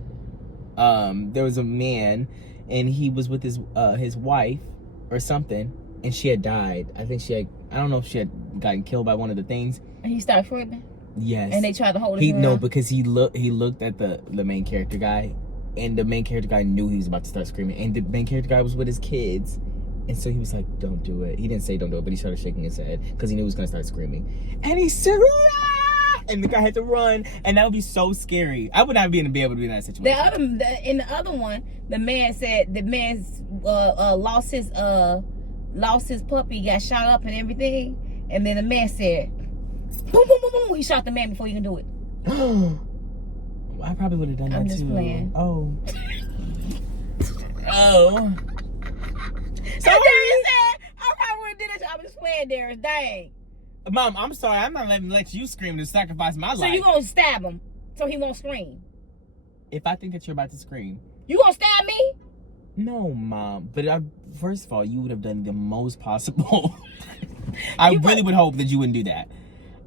There was a man, and he was with his wife or something, and she had died. I don't know if she had gotten killed by one of the things. And he started screaming? Yes. And they tried to hold him. No, because he looked at the main character guy, and the main character guy knew he was about to start screaming, and the main character guy was with his kids. And so he was like, don't do it. He didn't say don't do it, but he started shaking his head because he knew he was going to start screaming. And he said, "Rah!" And the guy had to run. And that would be so scary. I would not be able to be in that situation. In the other one, the man lost his puppy, got shot up and everything. And then the man said, boom, boom, boom, boom. He shot the man before he can do it. I probably would have done that too. I'm just playing. Oh. Oh. So Darius said, I probably would have did that. I'm just playing, Darius. Dang. Mom, I'm sorry. I'm not let you scream to sacrifice my life. So you gonna stab him so he won't scream? If I think that you're about to scream. You gonna stab me? No, Mom. But first of all, you would have done the most possible. I really would hope that you wouldn't do that.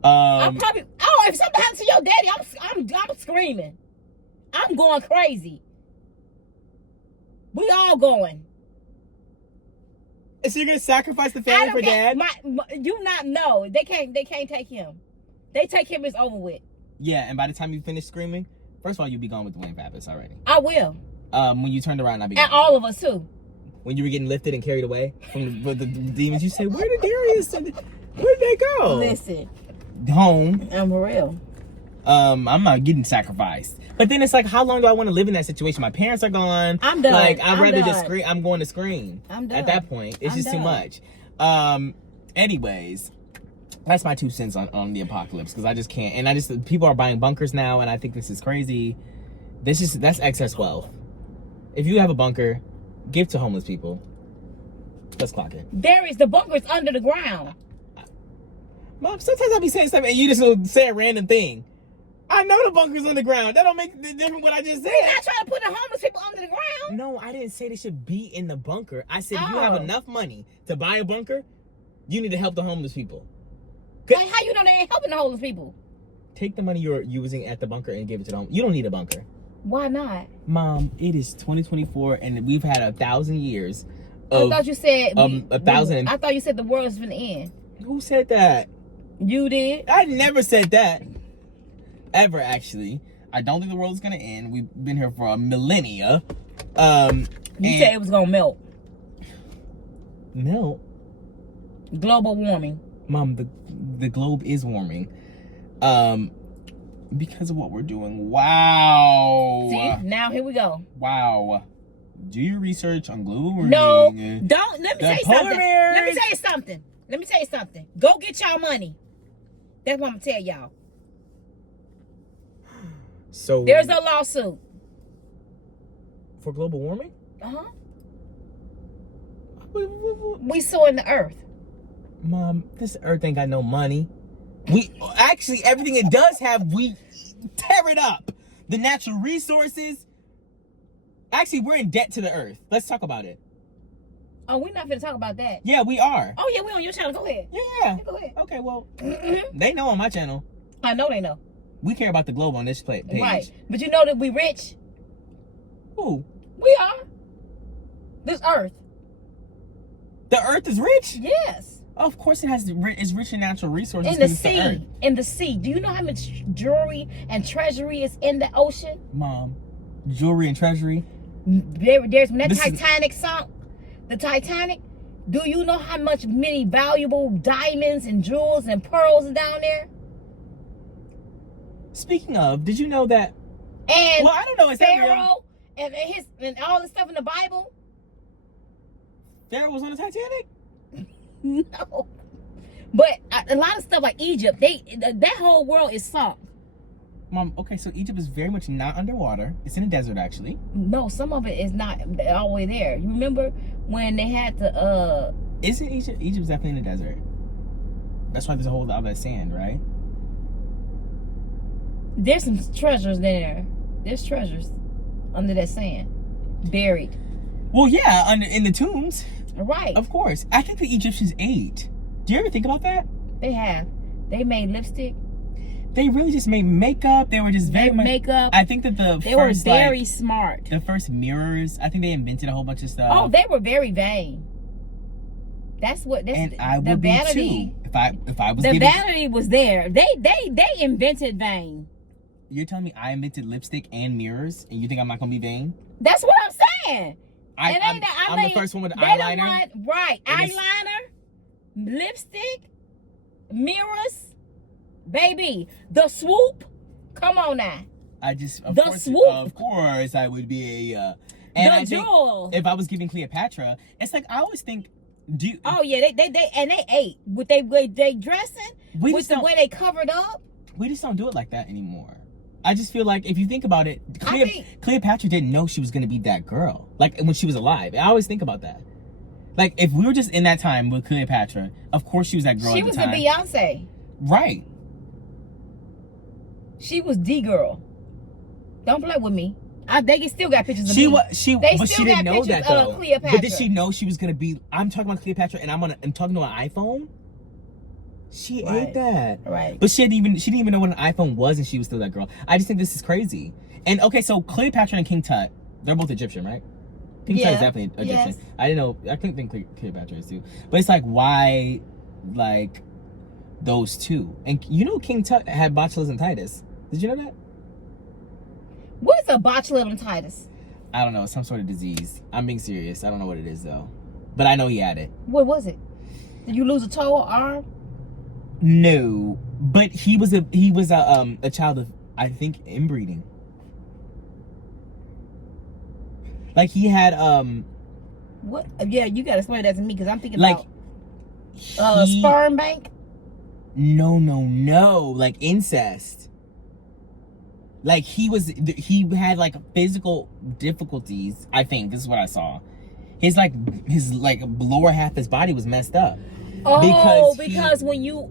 If something happens to your daddy, I'm screaming. I'm going crazy. We all going. So you're gonna sacrifice the family for dad? No. They can't take him. They take him, it's over with. Yeah, and by the time you finish screaming, first of all, you'll be gone with the Wayne Fabulous already. I will. When you turned around, I'll be gone. And all of us too. When you were getting lifted and carried away from the demons, you say, where did Darius? Where did they go? Listen. Home. I'm for real. I'm not getting sacrificed. But then it's like, how long do I want to live in that situation? My parents are gone. I'm done. Like, I'd rather just scream. I'm going to scream. I'm done. At that point, it's just too much. Anyways, that's my 2 cents on the apocalypse, because I just can't. And people are buying bunkers now, and I think this is crazy. That's excess wealth. If you have a bunker, give to homeless people. Let's clock it. The bunker's under the ground. Mom, sometimes I'll be saying something and you just will say a random thing. I know the bunker's underground. That don't make the difference what I just said. You're not trying to put the homeless people under the ground. No, I didn't say they should be in the bunker. I said if you have enough money to buy a bunker, you need to help the homeless people. Like, how you know they ain't helping the homeless people? Take the money you're using at the bunker and give it to the homeless. You don't need a bunker. Why not? Mom, it is 2024 and we've had 1,000 years. I thought you said 1,000. I thought you said the world's gonna end. Who said that? You did. I never said that. Ever, actually. I don't think the world's gonna end. We've been here for a millennia. You said it was gonna melt. Melt? Global warming. Mom, the globe is warming. Because of what we're doing. Wow. See, now here we go. Wow. Do your research on global warming. No, don't. Let me tell you something. Bears. Let me tell you something. Go get y'all money. That's what I'm gonna tell y'all. So there's a lawsuit. For global warming? Uh-huh. We suing the earth. Mom, this earth ain't got no money. We actually, everything it does have, we tear it up. The natural resources. Actually, we're in debt to the earth. Let's talk about it. Oh, we're not gonna talk about that. Yeah, we are. Oh, yeah, we on your channel. Go ahead. Yeah. Go ahead. Okay, well, they know on my channel. I know they know. We care about the globe on this page. Right. But you know that we rich? Who? We are. This earth. The earth is rich? Yes. Of course, it's rich in natural resources. In the 'cause it's the sea. earth. In the sea. Do you know how much jewelry and treasury is in the ocean? Mom, jewelry and treasury. There's when that Titanic sunk, the Titanic. Do you know how many valuable diamonds and jewels and pearls are down there? Speaking of, did you know that? And Well, I don't know. Is that real? Pharaoh and all the stuff in the Bible. Pharaoh was on the Titanic? No, but a lot of stuff like Egypt, that whole world is sunk. Mom, okay, so Egypt is very much not underwater. It's in a desert, actually. No, some of it is not all the way there. You remember when they had to Isn't Egypt? Egypt's definitely in the desert. That's why there's a whole lot of that sand, right? There's some treasures there. There's treasures under that sand, buried. Well, yeah, in the tombs. Right. Of course. I think the Egyptians ate. Do you ever think about that? They have. They made lipstick. They really just made makeup. They were just very much makeup. I think that they were very smart. The first mirrors. I think they invented a whole bunch of stuff. Oh, they were very vain. That's what. And I would be too. If I was the vanity was there. They invented vain. You're telling me I invented lipstick and mirrors, and you think I'm not gonna be vain? That's what I'm saying. I'm the first one with eyeliner. Right. Eyeliner, lipstick, mirrors, baby. The swoop. Come on now. Of course, I would be a. And the jewel. If I was giving Cleopatra, it's like I always think. Oh yeah, they ate with they dressing with the way they covered up. We just don't do it like that anymore. I just feel like if you think about it, Cleopatra didn't know she was going to be that girl. Like when she was alive. I always think about that. Like if we were just in that time with Cleopatra, of course she was that girl. She was the Beyonce. Right. She was the girl. Don't play with me. They still got pictures of she me. She didn't know that though. But did she know she was going to be? I'm talking about Cleopatra, and I'm talking to an iPhone. She ate that. Right. But she didn't even know what an iPhone was, and she was still that girl. I just think this is crazy. And okay, so Cleopatra and King Tut, they're both Egyptian, right? King Tut is definitely Egyptian. Yes. I didn't know. I couldn't think Cleopatra is too. But it's like, why, like, those two? And you know, King Tut had botulism. Did you know that? What is a botulism? I don't know. Some sort of disease. I'm being serious. I don't know what it is though. But I know he had it. What was it? Did you lose a toe or arm? No, but he was a child of, I think, inbreeding. Like he had what? Yeah, you gotta explain that to me because I'm thinking like about sperm bank. No, like incest. Like he had like physical difficulties. I think this is what I saw. His lower half of his body was messed up. Oh, because when you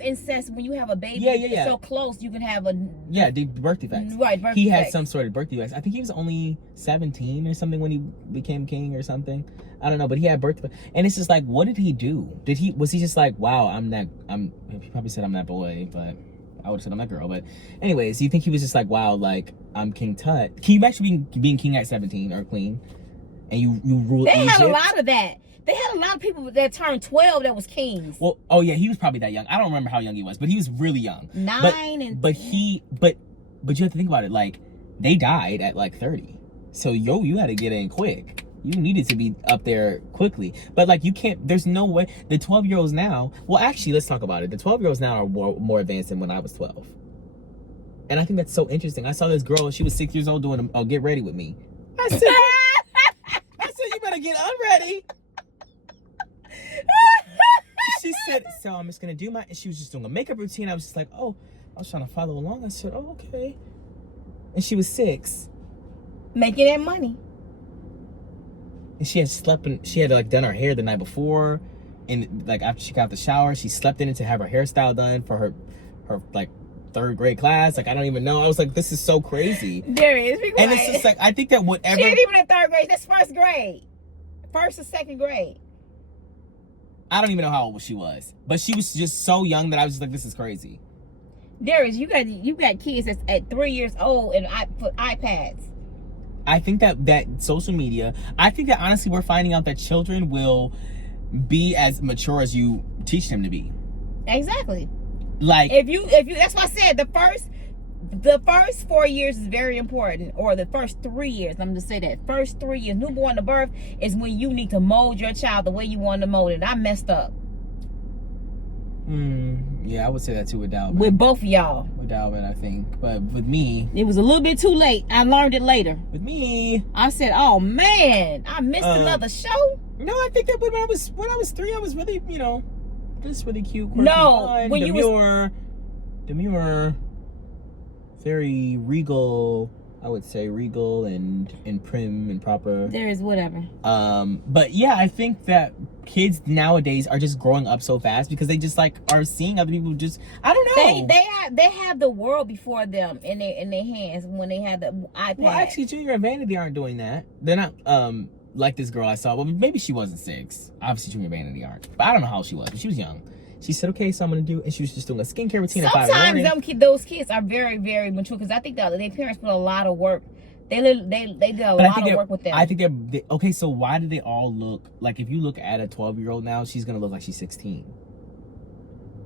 incest, when you have a baby, yeah. so close, you can have a the birth defects. Right, he had some sort of birth defects. I think he was only 17 or something when he became king or something. I don't know, but he had birth defects, and it's just like, what did he do? Was he just like, wow, he probably said I'm that boy, but I would have said I'm that girl. But anyways, you think he was just like, wow, like I'm King Tut? Can you imagine being king at 17 or queen, and you rule Egypt? They had a lot of that. They had a lot of people that turned 12 that was kings. Well, oh yeah, he was probably that young. I don't remember how young he was, but he was really young. But you have to think about it. Like they died at like 30, so you had to get in quick. You needed to be up there quickly. But like you can't. There's no way. The 12-year-olds now. Well, actually, let's talk about it. The 12-year-olds now are more advanced than when I was 12. And I think that's so interesting. I saw this girl. She was 6 years old doing a get ready with me. I said, you better get unready. She said, so I'm just gonna do and she was just doing a makeup routine. I was just like, oh, I was trying to follow along. I said, oh, okay. And she was 6. Making that money. And she had like done her hair the night before. And like after she got out the shower, she slept in it to have her hairstyle done for her like 3rd grade class. Like, I don't even know. I was like, this is so crazy. There is. And it's just like, I think that whatever. She ain't even in 3rd grade. That's 1st grade. 1st or 2nd grade. I don't even know how old she was, but she was just so young that I was just like, this is crazy. Darius, you got kids that's at 3 years old and iPads. I think that social media, I think that honestly we're finding out that children will be as mature as you teach them to be. Exactly. Like, if you that's why I said the first 4 years is very important, or the first 3 years. I'm just say that first 3 years, newborn to birth, is when you need to mold your child the way you want to mold it. I messed up. Yeah, I would say that too with Dalvin. With both of y'all. With Dalvin, I think, but with me, it was a little bit too late. I learned it later. With me, I said, "Oh man, I missed another show." No, I think that when I was 3, I was really, just really cute. No, fun, when demure, very regal. I would say regal and prim and proper. There is whatever. But yeah, I think that kids nowadays are just growing up so fast because they just like are seeing other people. Just I don't know. They have the world before them in their hands when they had the iPad. Well, actually, Junior and Vanity aren't doing that. They're not like this girl I saw. Well, maybe she wasn't 6. Obviously, Junior and Vanity aren't. But I don't know how she was. But she was young. She said, "Okay, so I'm gonna do," and she was just doing a skincare routine. Sometimes those kids are very, very mature because I think that their parents put a lot of work. They did a lot of work with them. I think they're okay. So why do they all look like? If you look at a 12-year-old now, she's gonna look like she's 16.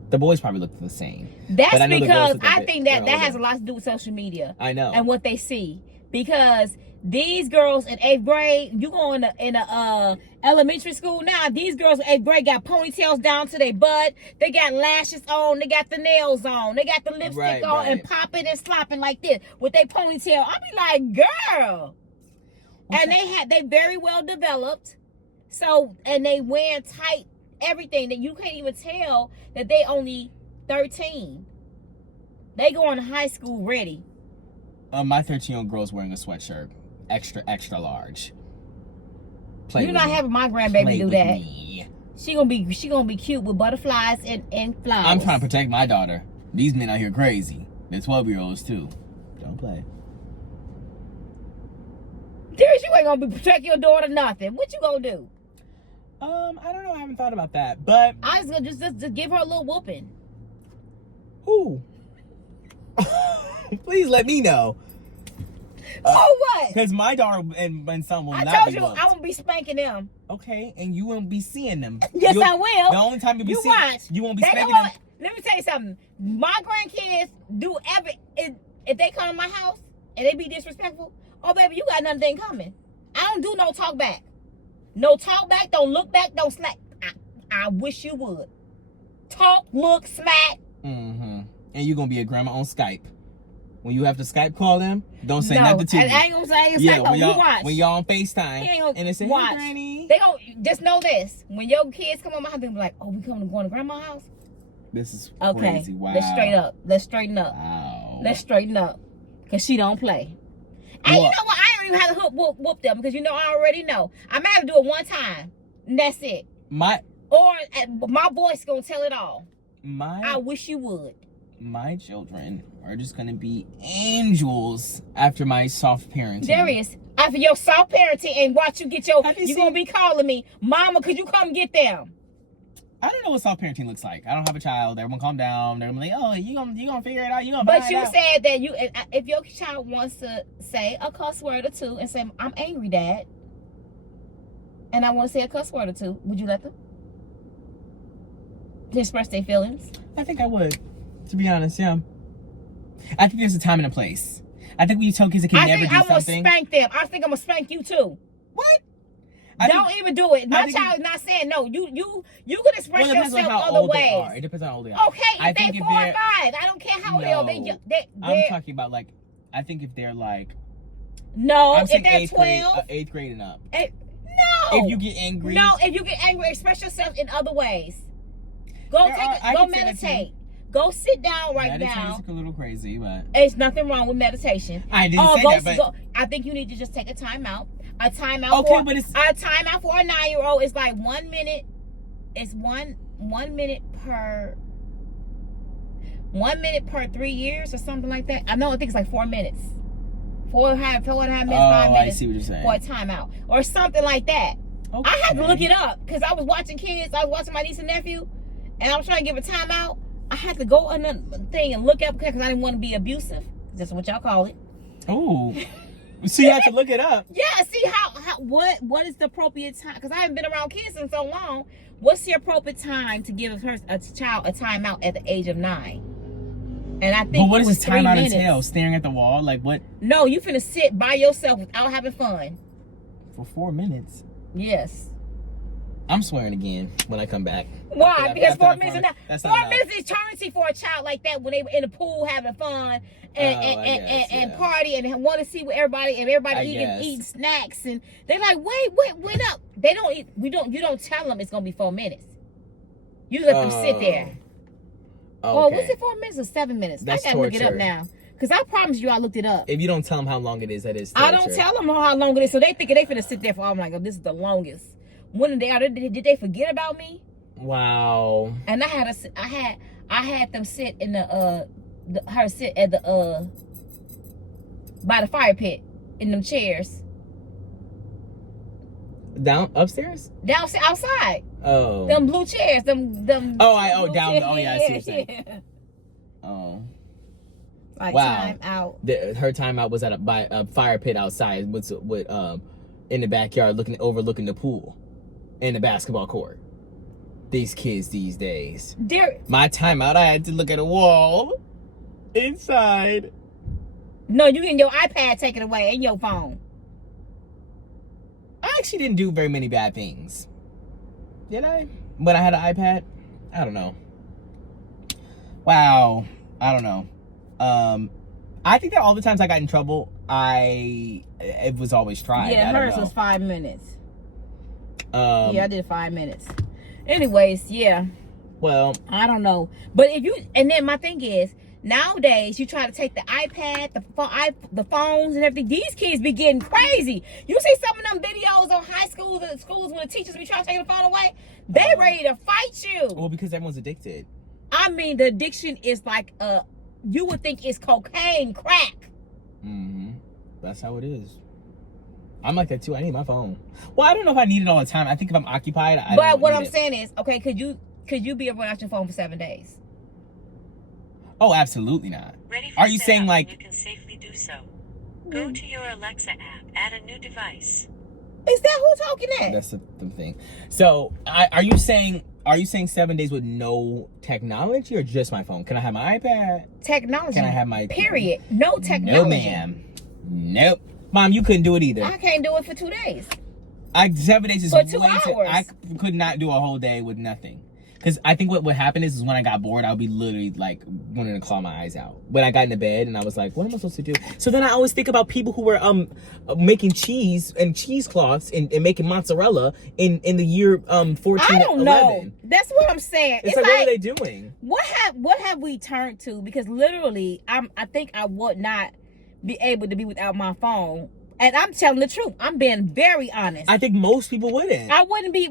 The boys probably look the same. That's because I think that has a lot to do with social media. I know. And what they see, because these girls in 8th grade, you go in a elementary school now. These girls in 8th grade got ponytails down to their butt. They got lashes on. They got the nails on. They got the lipstick on and popping and slopping like this with their ponytail. I be like, girl. They very well developed. So, and they wear tight everything that you can't even tell that they only 13. They going to high school ready. My 13-year-old girl's wearing a sweatshirt. Extra large. You're not having my grandbaby do that. She gonna be cute with butterflies and flowers. I'm trying to protect my daughter. These men out here crazy. They're 12-year-olds too. Don't play. Darius, you ain't gonna be protect your daughter nothing. What you gonna do? I don't know. I haven't thought about that, but I was gonna just give her a little whooping. Who? Please let me know. Oh, what? Because my daughter and son will not be I told you whooped. I won't be spanking them. Okay, and you won't be seeing them. Yes, I will. The only time you'll be seeing them, you won't be spanking them. Let me tell you something. My grandkids do if they come to my house and they be disrespectful, oh, baby, you got nothing coming. I don't do no talk back. No talk back, don't look back, don't smack. I wish you would. Talk, look, smack. Mm-hmm. And you're going to be a grandma on Skype. When you have to Skype call them, don't say nothing to them. I ain't gonna say Skype. When y'all on FaceTime and they say, "Hey, Granny," they gon' just know this. When your kids come on my house, they be like, "Oh, we going to grandma's house." This is okay. Crazy. Wow. Let's straighten up. Wow. Let's straighten up, cause she don't play. And you know what? I don't even have to whoop them because I already know. I might have to do it one time, and that's it. My voice gonna tell it all. I wish you would. My children are just gonna be angels after my soft parenting. Darius, after your soft parenting and watch you get you're gonna be calling me, Mama, could you come get them? I don't know what soft parenting looks like. I don't have a child. Everyone calm down. They're gonna be like, oh, you gonna figure it out. But you said that if your child wants to say a cuss word or two and say, I'm angry, Dad, and I want to say a cuss word or two, would you let them? To express their feelings? I think I would. To be honest, yeah. I think there's a time and a place. I think when you tell kids they can never do something. I think I'm gonna spank them. I think I'm gonna spank you too. What? Don't even do it. My child is not saying no. You can express yourself other ways. It depends on how old they are. Okay, if they're 4 or 5, I don't care how old they are. I'm talking about I think if they're like. No, if they're 12. 8th grade and up. No. If you get angry. No, if you get angry, express yourself in other ways. Go meditate. Go sit down now. Meditation's a little crazy, but there's nothing wrong with meditation. I didn't say that, but I think you need to just take a time out. A time out for a 9-year-old is like 1 minute. It's one minute per 3 years or something like that. I think it's like 4 minutes. 4.5 minutes, 5 minutes. I see what you're saying. For a timeout or something like that. Okay. I had to look it up because I was watching kids. I was watching my niece and nephew, and I was trying to give a timeout. I had to go on the thing and look up because I didn't want to be abusive. That's what y'all call it. Oh. So you have to look it up. Yeah, see what is the appropriate time? Because I haven't been around kids in so long. What's the appropriate time to give a child a timeout at the age of 9? And I think. But what does this timeout entail? Staring at the wall, like what? No, you finna sit by yourself without having fun. For 4 minutes. Yes. I'm swearing again when I come back. Why? Because 4 minutes is not. That's 4 minutes is eternity for a child like that when they were in the pool having fun and party and want to see what everybody eating snacks and they're like, wait up. They don't eat. You don't tell them it's gonna be 4 minutes. You let them sit there. Okay. Oh, what's it 4 minutes or 7 minutes? That's I gotta look it up now. Because I promise you I looked it up. If you don't tell them how long it is, that is torture. I don't tell them how long it is, so they think they finna sit there for, I'm like, oh, this is the longest. When did they forget about me? Wow. And I had them sit in sit at the by the fire pit in them chairs. Upstairs? Downstairs, outside. Oh. Them blue chairs. Them. Down. Oh yeah, I see what you're saying. Oh. Like wow. time out. Her timeout was by a fire pit outside with in the backyard overlooking the pool and the basketball court. These kids these days. My timeout, I had to look at a wall inside. No, you getting your iPad taken away and your phone. I actually didn't do very many bad things. Did I? When I had an iPad? I don't know. Wow. I don't know. I think that all the times I got in trouble, it was always tried. Yeah, hers was 5 minutes. Yeah, I did 5 minutes. Anyways, yeah. Well, I don't know. But and then my thing is, nowadays you try to take the iPad, the phones and everything. These kids be getting crazy. You see some of them videos on high schools and schools when the teachers be trying to take the phone away. They ready to fight you. Well, because everyone's addicted. I mean, the addiction is like you would think it's cocaine, crack. Mm-hmm. That's how it is. I'm like that too. I need my phone. Well, I don't know if I need it all the time. I think if I'm occupied, But what I'm saying is, okay, could you be without your phone for 7 days? Oh, absolutely not. Are you saying like you can safely do so? Go to your Alexa app, add a new device. Is that who talking that? That's the thing. So, are you saying 7 days with no technology or just my phone? Can I have my iPad? Technology. Can I have my period? No technology. No, ma'am. Nope. Mom, you couldn't do it either. I can't do it for 2 days. 7 days is for 2 hours. I could not do a whole day with nothing. Because I think what would happen is when I got bored, I would be literally like wanting to claw my eyes out. When I got into bed and I was like, what am I supposed to do? So then I always think about people who were making cheese and cheesecloths and making mozzarella in the year 1411. I don't know. That's what I'm saying. It's like, what are they doing? What have we turned to? Because literally, I think I would not be able to be without my phone. And I'm telling the truth. I'm being very honest. I think most people wouldn't. I wouldn't be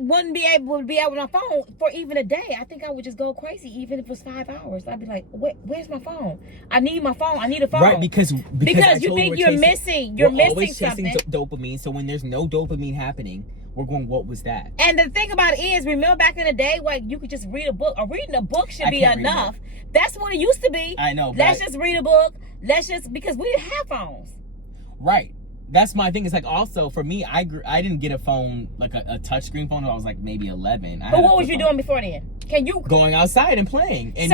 able to be out with my phone for even a day. I think I would just go crazy, even if it was 5 hours. I'd be like, where's my phone? I need my phone. I need a phone. Right, because you think you're missing always something. Chasing dopamine. So when there's no dopamine happening, we're going, what was that? And the thing about it is, remember back in the day, like you could just read a book. Or reading a book should be enough. That's what it used to be. I know. Let's just read a book. Because we didn't have phones. Right. That's my thing. It's like, also for me, I didn't get a phone, like a touchscreen phone until I was like maybe 11. But what was you doing before then? Going outside and playing. And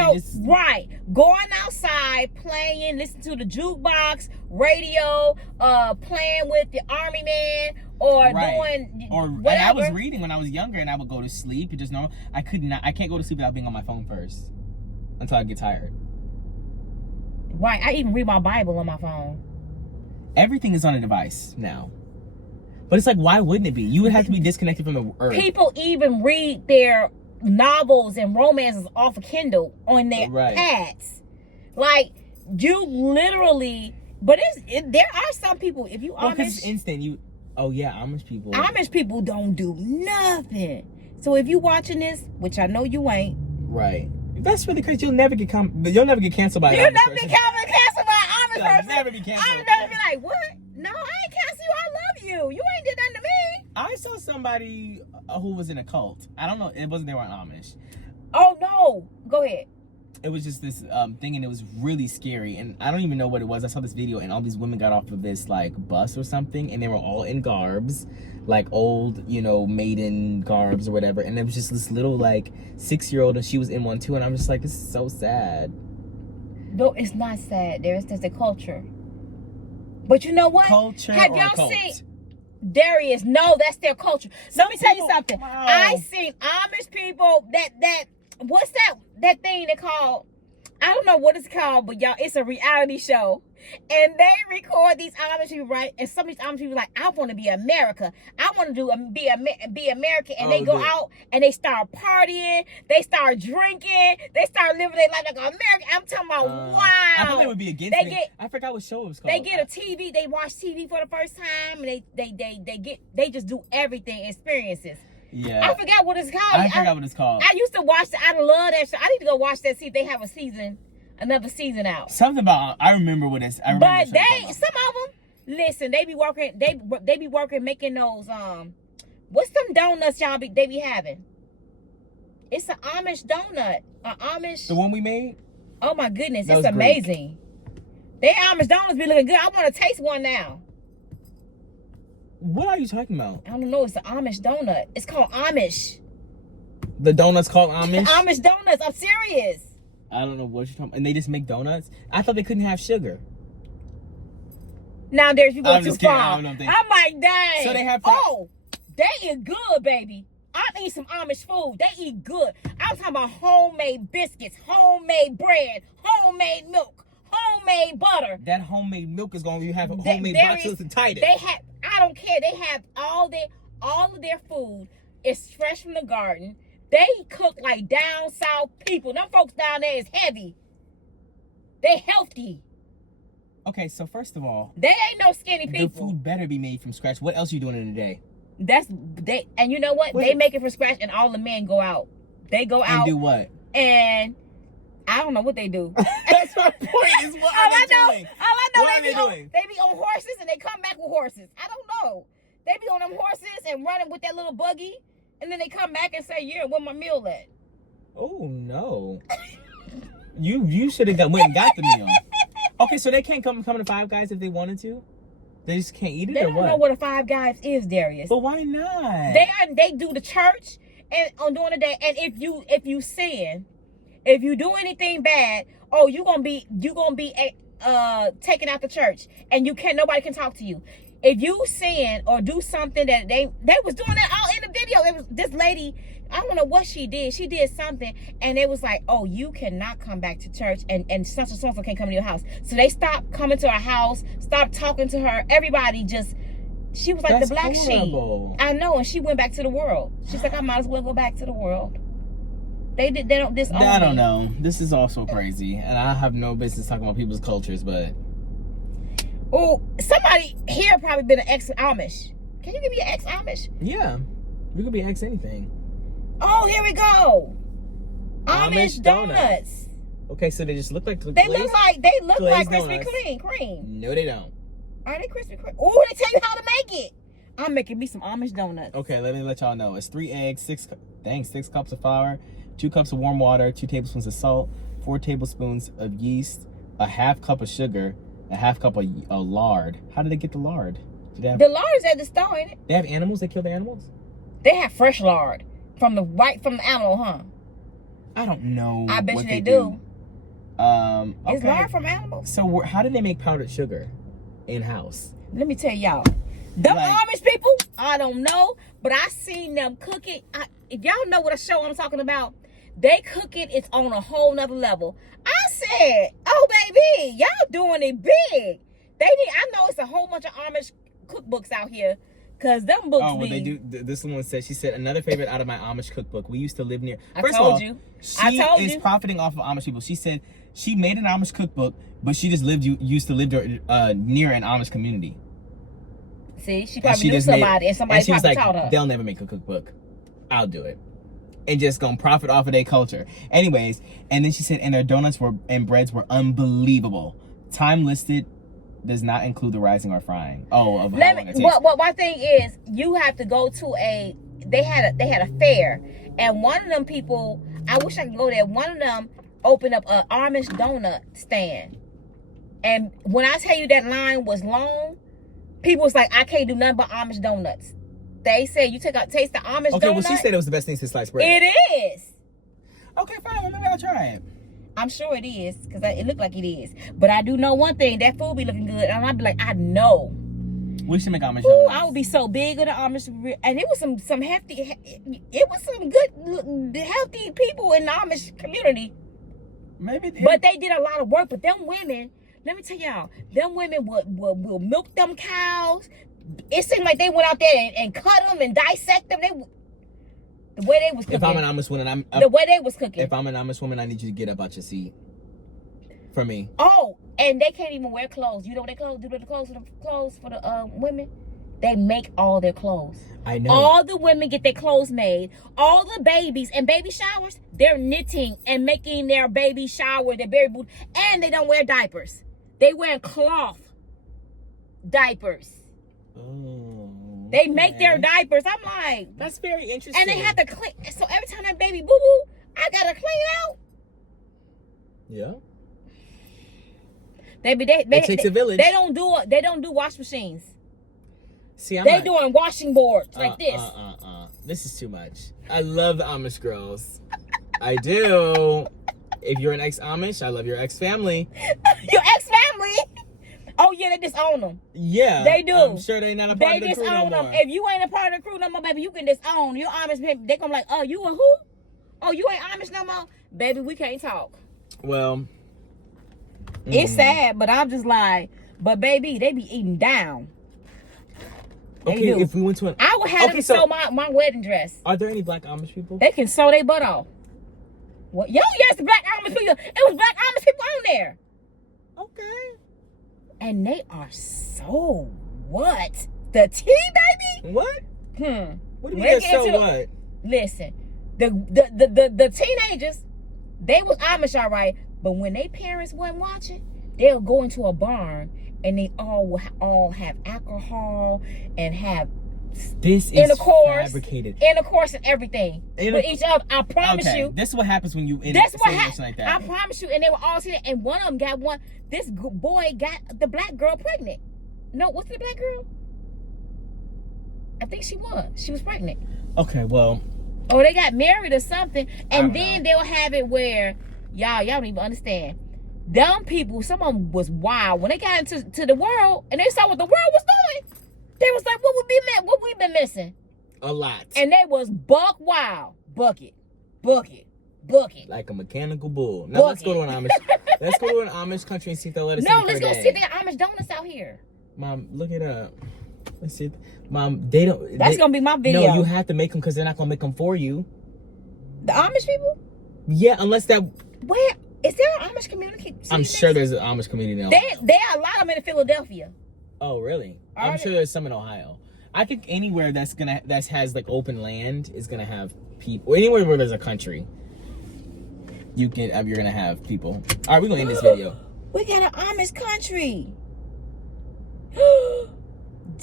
going outside, playing, listening to the jukebox, radio, playing with the army man, or doing whatever. And I was reading when I was younger, and I would go to sleep. Just normal. I can't go to sleep without being on my phone first until I get tired. Right. I even read my Bible on my phone. Everything is on a device now. But it's like, why wouldn't it be? You would have to be disconnected from the earth. People even read their novels and romances off of Kindle on their pads. Like, you literally... But there are some people, if you Amish... because it's instant. Amish people. Amish people don't do nothing. So if you watching this, which I know you ain't... Right. That's really crazy. You'll never get canceled by an Amish person. You'll never get canceled by an Amish person. Never be canceled. I'm never be like, what? No, I ain't cancel you. I love you. You ain't did nothing to me. I saw somebody who was in a cult. I don't know. It wasn't they were Amish. Oh, no. Go ahead. it was just this thing, and it was really scary, and I don't even know what it was. I saw this video, and all these women got off of this like bus or something, and they were all in garbs, like old, you know, maiden garbs or whatever, and there was just this little like 6-year-old, and she was in one too, and I'm just like, this is so sad. No, it's not sad. There's a culture. But you know what? Culture. Have or y'all cult? seen? Darius, no, that's their culture. Let me tell you something. Wow. I seen Amish people that what's that thing they call? I don't know what it's called, but y'all, it's a reality show. And they record these Amish people, right? And some of these Amish people like, I want to be America. I want to be American. And they go out and they start partying. They start drinking. They start living their life like American. I'm talking about, wow. I thought they would be against it. I forgot what show it was called. They get a TV. They watch TV for the first time. And they just do everything, experiences. Yeah. I forgot what it's called. I forgot what it's called. I used to watch it. I love that show. I need to go watch that, see if they have another season out. Something about, I remember what it's, but some of them, listen, they be working, they be working making those, what's them donuts y'all they be having? It's an Amish donut. The one we made? Oh my goodness, That it's was great. amazing. They Amish donuts be looking good. I want to taste one now. What are you talking about? I don't know. It's an Amish donut. It's called Amish. The donut's called Amish? Amish donuts. I'm serious. I don't know what you're talking about. And they just make donuts? I thought they couldn't have sugar. Now there's you go I'm too just kidding. far. I don't know if they... I'm like, dang. So they have... They eat good, baby. I eat some Amish food. They eat good. I'm talking about homemade biscuits, homemade bread, homemade milk, homemade butter. That homemade milk is going to have homemade boxes and Titus. They have, I don't care. They have all of their food is fresh from the garden. They cook like down south people. Them folks down there is heavy. They healthy. Okay, so first of all, they ain't no skinny people. The food better be made from scratch. What else are you doing in a day? And you know what? They make it from scratch, and all the men go out. They go out and do what? And I don't know what they do. That's my point. Is what are they doing? All I know, what they be on horses, and they come back with horses. I don't know. They be on them horses and running with that little buggy, and then they come back and say, "Yeah, where my meal at?" Oh no! you should have went and got the meal. Okay, so they can't come to Five Guys if they wanted to. They just can't eat it. They or don't what? know what a Five Guys is, Darius. But why not? They do the church and on during the day. And if you sin, if you do anything bad, you gonna be taken out the church, and nobody can talk to you. If you sin or do something that they was doing that all in the video. It was this lady. I don't know what she did. She did something, and it was like, oh, you cannot come back to church, and such and so can't come to your house. So they stopped coming to her house, stopped talking to her. Everybody she was like That's the black horrible. sheep. I know, and she went back to the world. She's like, I might as well go back to the world. They don't disown me. I don't know. This is also crazy, and I have no business talking about people's cultures, but. Oh, somebody here probably been an ex-Amish. Can you give me an ex-Amish? Yeah, we could be ex anything. Oh, here we go. Amish donuts. Okay, so they just look like they look like Krispy Kreme. No, they don't. Are they Krispy Kreme? Oh, they tell you how to make it. I'm making me some Amish donuts. Okay, let me let y'all know. It's 3 eggs, 6 cups of flour, 2 cups of warm water, 2 tablespoons of salt, 4 tablespoons of yeast, a half cup of sugar, a half cup of lard. How did they get the lard? The lard is at the store, ain't it? They have animals? They kill the animals? They have fresh lard from the animal, huh? I don't know. I bet you they do. Okay. Is lard from animals? So how do they make powdered sugar in-house? Let me tell y'all. Amish people, I don't know, but I seen them cook it. If y'all know what a show I'm talking about, they cook it. It's on a whole nother level. I said, oh, baby, y'all doing it big. I know it's a whole bunch of Amish cookbooks out here, because them books they do. This one said, she said, another favorite out of my Amish cookbook. We used to live near. I told you. She is profiting off of Amish people. She said she made an Amish cookbook, but she just used to live near an Amish community. See, she probably knew somebody, and somebody she was probably like, taught her. They'll never make a cookbook. I'll do it. And just gonna profit off of their culture. Anyways, and then she said, and their donuts and breads were unbelievable. Time listed does not include the rising or frying. One thing is, you have to go to they had a fair, and one of them people, I wish I could go there. One of them opened up a Amish donut stand. And when I tell you that line was long, people was like, I can't do nothing but Amish donuts. They said you taste the Amish donut. Okay, well, she said it was the best thing since sliced bread. It is. Okay, fine. Well, maybe I'll try it. I'm sure it is, because it looked like it is. But I do know one thing, that food be looking good. And I'd be like, I know. We should make Amish Ooh, donuts. I would be so big with the Amish. And it was some hefty, it was some good, healthy people in the Amish community. Maybe. But they did a lot of work. But them women, let me tell y'all, them women will milk them cows. It seemed like they went out there and cut them and dissect them. The way they was cooking. If I'm an Amish woman, the way they was cooking. If I'm an Amish woman, I need you to get up out your seat. For me. Oh, and they can't even wear clothes. You know what they do the clothes for the women? They make all their clothes. I know. All the women get their clothes made. All the babies and baby showers, they're knitting and making their baby shower, their baby boot, and they don't wear diapers. They wear cloth diapers. Oh. They make their diapers. I'm like, that's very interesting. and they have to clean. So every time that baby boo boo, I gotta clean out. Yeah. It takes a village. They don't do wash machines. See, They doing washing boards like this. This is too much. I love the Amish girls. I do. If you're an ex-Amish, I love your ex-family. Your ex-family? Oh yeah, they disown them. Yeah, they do. I'm sure they're not a part of the crew no more. Them. If you ain't a part of the crew no more, baby, you can disown your Amish people. They come like, oh, you a who? Oh, you ain't Amish no more, baby. We can't talk. Well, it's sad, but I'm just like, but baby, they be eating down. Okay, if we went to I would have them sew my wedding dress. Are there any black Amish people? They can sew their butt off. What? Yo, yes, the black Amish people. It was black Amish people on there. Okay. And they are so what? The tea, baby? What? What do you mean so what? Listen, the teenagers, they was Amish all right, but when their parents wasn't watching, they'll go into a barn and they all have alcohol and have fabricated. Intercourse and everything with each other. I promise you. This is what happens when you like that. I promise you. And they were all sitting there, and one of them got one. This boy got the black girl pregnant. No, what's the black girl? I think she was pregnant. Okay, well. Or they got married or something, and then they'll have it where y'all don't even understand. Dumb people, some of them was wild when they got into the world and they saw what the world was doing. They was like, what we been missing? A lot. And they was buck wild. Bucket. Like a mechanical bull. Now let's go to an Amish. Let's go to an Amish country and see if they'll let us in. No, let's go see the Amish donuts out here. Mom, look it up. Let's see. Mom, they don't. That's gonna be my video. No, you have to make them because they're not gonna make them for you. The Amish people? Yeah, unless that. Where is there an Amish community? I'm sure there's an Amish community now. There are a lot of them in Philadelphia. Oh, really? I'm sure there's some in Ohio. I think anywhere that has like open land is gonna have people. Anywhere where there's a country, you're gonna have people. All right, we're gonna end this video. We got an Amish country.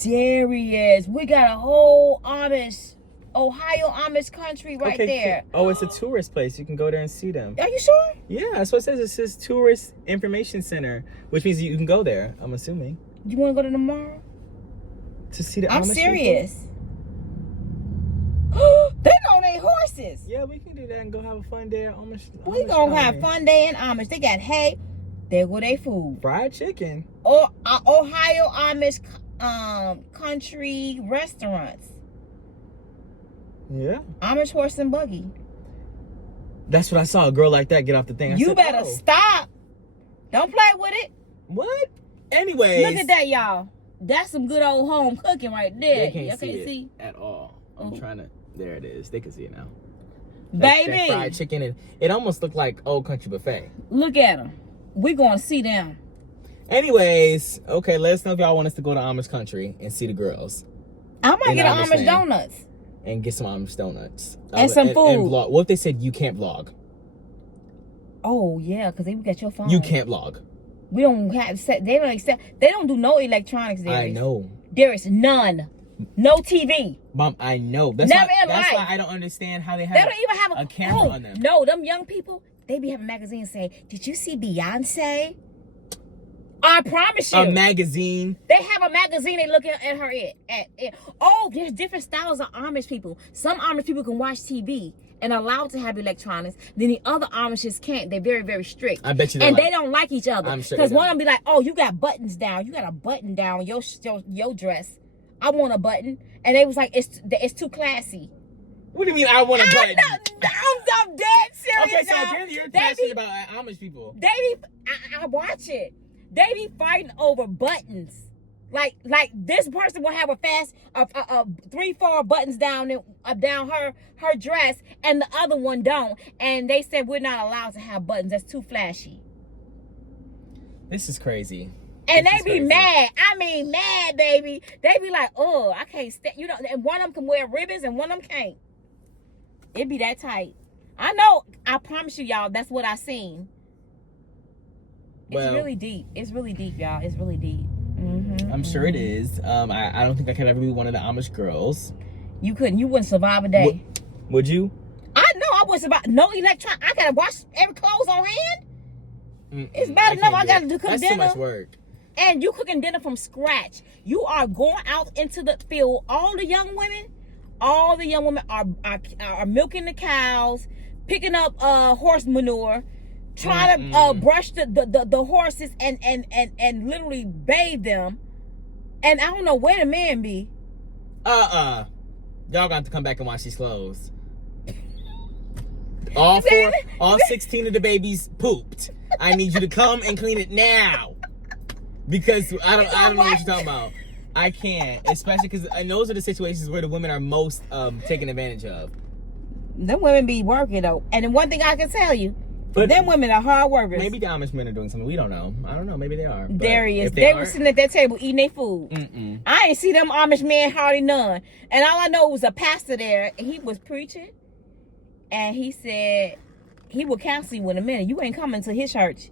Darius, we got a whole Ohio Amish country right there. Oh, it's a tourist place. You can go there and see them. Are you sure? Yeah, that's what it says. It says Tourist Information Center, which means you can go there, I'm assuming. You want to go to tomorrow? To see the Amish I'm serious. They on their horses. Yeah, we can do that and go have a fun day at Amish. We gonna have fun day in Amish. They got hay. There go their food. Fried chicken. Or Ohio Amish country restaurants. Yeah. Amish horse and buggy. That's what I saw. A girl like that get off the thing. I said, better stop. Don't play with it. What? Anyways. Look at that, y'all. That's some good old home cooking right there. They can't see it at all. I'm trying to. There it is. They can see it now. Baby. That fried chicken. And it almost looked like Old Country Buffet. Look at them. We're going to see them. Anyways. Okay, let us know if y'all want us to go to Amish country and see the girls. I might get an Amish donuts. And get some Amish donuts. And some food. And vlog. What if they said you can't vlog? Oh, yeah, because they got your phone. You can't vlog. We don't have, they don't do no electronics there. I know. There is none. No TV. Mom, I know. That's why I don't understand how they have a camera on them. No, them young people, they be having magazines say, "Did you see Beyonce?" I promise you. A magazine. They have a magazine they look at her at. Oh, there's different styles of Amish people. Some Amish people can watch TV and allowed to have electronics. Then the other Amishes can't. They're very, very strict. I bet you and they don't like each other. I'm sure because one of them be like, "Oh, you got buttons down. You got a button down your dress. I want a button." And they was like, "It's too classy." What do you mean I want a button? I'm dead serious. Okay, so y'all. you're passionate about Amish people. I watch it. They be fighting over buttons. Like this person will have a 3-4 buttons down her dress, and the other one don't. And they said we're not allowed to have buttons. That's too flashy. This is crazy. And they be mad. I mean, mad, baby. They be like, "Oh, I can't stand." You know, and one of them can wear ribbons, and one of them can't. It be that tight. I know. I promise you, y'all. That's what I seen. It's really deep. It's really deep, y'all. It's really deep. Mm-hmm, I'm sure it is. I don't think I could ever be one of the Amish girls. You couldn't. You wouldn't survive a day. Would you? I know I wouldn't survive. No electron. I gotta wash every clothes on hand. It's bad enough I gotta cook dinner. That's too much work. And you cooking dinner from scratch. You are going out into the field. All the young women are milking the cows, picking up horse manure, trying to brush the horses and literally bathe them. And I don't know where the man be. Y'all got to come back and wash these clothes. All 16 of the babies pooped. I need you to come and clean it now. Because I don't know what you're talking about. I can't. Especially because those are the situations where the women are most taken advantage of. Them women be working though. And then one thing I can tell you, but them women are hard workers. Maybe the Amish men are doing something. We don't know. I don't know. Maybe they are. Darius, they were sitting at that table eating their food. I ain't see them Amish men hardly none. And all I know was a pastor there, and he was preaching. And he said he will counsel you in a minute. You ain't coming to his church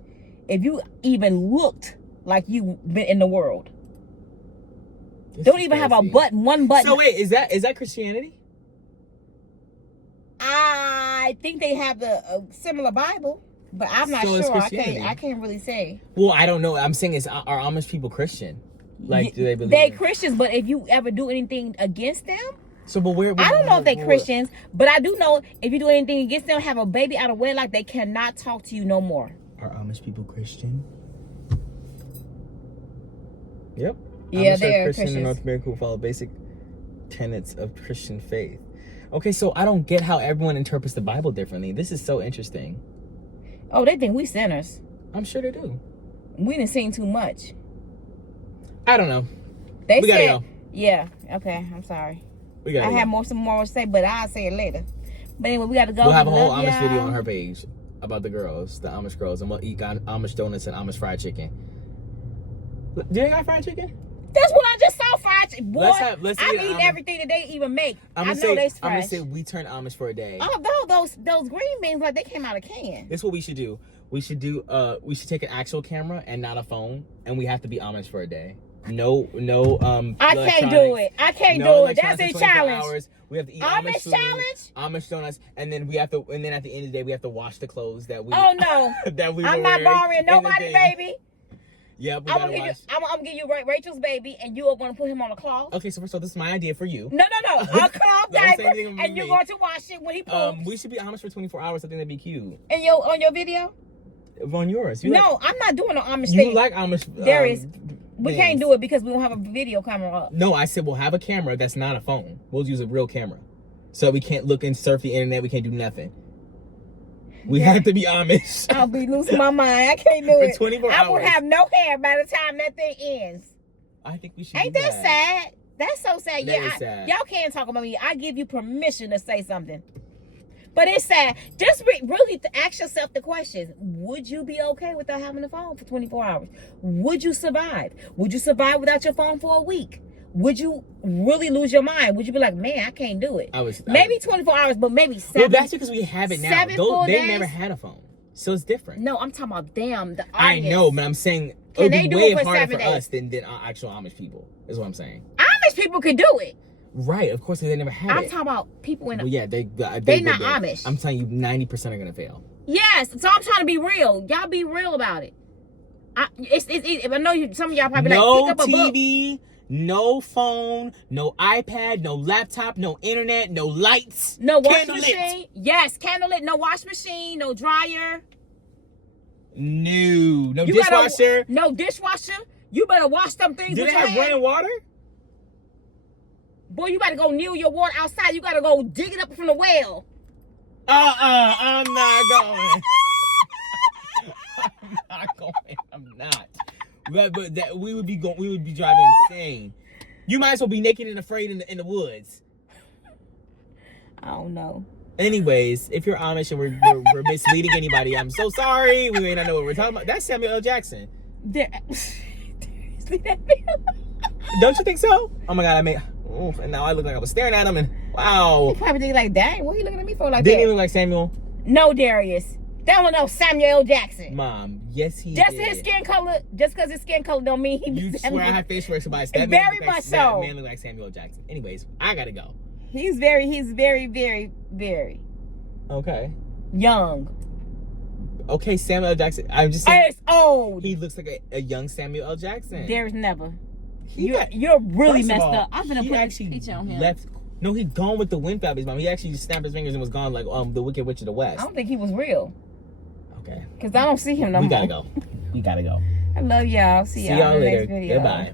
if you even looked like you've been in the world. Don't even have a button, one button. So wait, is that Christianity? I think they have the similar Bible, but I'm not sure. I can't really say. Well, I don't know. I'm saying are Amish people Christian? Like, do they believe? They Christians, but if you ever do anything against them, so but where? I don't know if they Christians, but I do know if you do anything against them, have a baby out of wedlock, they cannot talk to you no more. Are Amish people Christian? Yep. Yeah, Amish they are Christian Christians. in North America who follow basic tenets of Christian faith. Okay, so I don't get how everyone interprets the Bible differently. This is so interesting. Oh, they think we sinners. I'm sure they do. We didn't sing too much. I don't know. We gotta go. Yeah. Okay. I'm sorry. We gotta. I have some more to say, but I'll say it later. But anyway, we gotta go. We'll have a whole Amish video on her page about the Amish girls, and we'll eat Amish donuts and Amish fried chicken. Do they got fried chicken? That's what I just saw, fried chicken. Boy, let's I'm eating everything that they even make. I know they fresh. I'm gonna say we turn Amish for a day. Oh, those green beans like they came out of can. This is what we should do. We should take an actual camera and not a phone, and we have to be Amish for a day. No. I can't do it. That's a challenge. Hours. We have to eat Amish food, challenge, Amish donuts, and then at the end of the day, we have to wash the clothes that we. Oh no, that we. I'm not borrowing nobody, baby. Yeah, I'm gonna give you Rachel's baby, and you are gonna put him on a cloth. Okay, so first of all, this is my idea for you. No, a cloth diaper, and you're going to wash it when he poops. We should be Amish for 24 hours. I think that'd be cute. And on your video? On yours? I'm not doing an Amish thing. You like Amish? We can't do it because we don't have a video camera up. No, I said we'll have a camera that's not a phone. We'll use a real camera, so we can't look and surf the internet. We can't do nothing. We have to be Amish. I'll be losing my mind. I can't do it. For 24 hours. I will have no hair by the time that thing ends. I think we should. Ain't that sad? That's so sad. That is sad. Y'all can't talk about me. I give you permission to say something. But it's sad. Just really to ask yourself the question, would you be okay without having a phone for 24 hours? Would you survive? Would you survive without your phone for a week? Would you really lose your mind? Would you be like, man, I can't do it? Maybe 24 hours, but maybe 7. Well, that's because we have it now. They never had a phone. So it's different. No, I'm talking about them, the audience. I know, but I'm saying it would be way harder for us than actual Amish people, is what I'm saying. Amish people could do it. Right, of course, they never had it. I'm talking about people in... Well, yeah, they not Amish. I'm telling you, 90% are going to fail. Yeah, Yes. So I'm trying to be real. Y'all be real about it. I know some of y'all probably No like pick up a book. TV, no phone, no iPad, no laptop, no internet, no lights. No washing Candlelit. machine. Yes, candlelit. No wash machine. No dryer. No You dishwasher. No dishwasher. You better wash them things Do with they your have hand. running water? Boy, you better go kneel your water outside. You gotta go dig it up from the well. I'm not going. I'm not. But that we would be driving insane. You might as well be naked and afraid in the woods. I don't know. Anyways, if you're Amish and we're misleading anybody, I'm so sorry. We may not know what we're talking about. That's Samuel L. Jackson. Don't you think so? Oh my God, and now I look like I was staring at him, and wow. He probably think like, dang, what he looking at me for like Didn't that? he look like Samuel? No, Darius. That one no Samuel L. Jackson. Mom, yes he Just did. his skin color, just because his skin color don't mean he You swear I have face for somebody. That Very man much so. That man look like Samuel L. Jackson. Anyways, I gotta go. He's very, very Okay. young. Okay, Samuel L. Jackson. I'm just saying. It's old. He looks like a young Samuel L. Jackson. There's never. He You're really first of messed all, up. I'm gonna he put this actually picture on him. left. No, he gone with the wind fabulous mom. He actually just snapped his fingers and was gone like the Wicked Witch of the West. I don't think he was real. Okay. Because I don't see him no more. We gotta go. We gotta go. I love y'all. See y'all in the later. next video. Goodbye.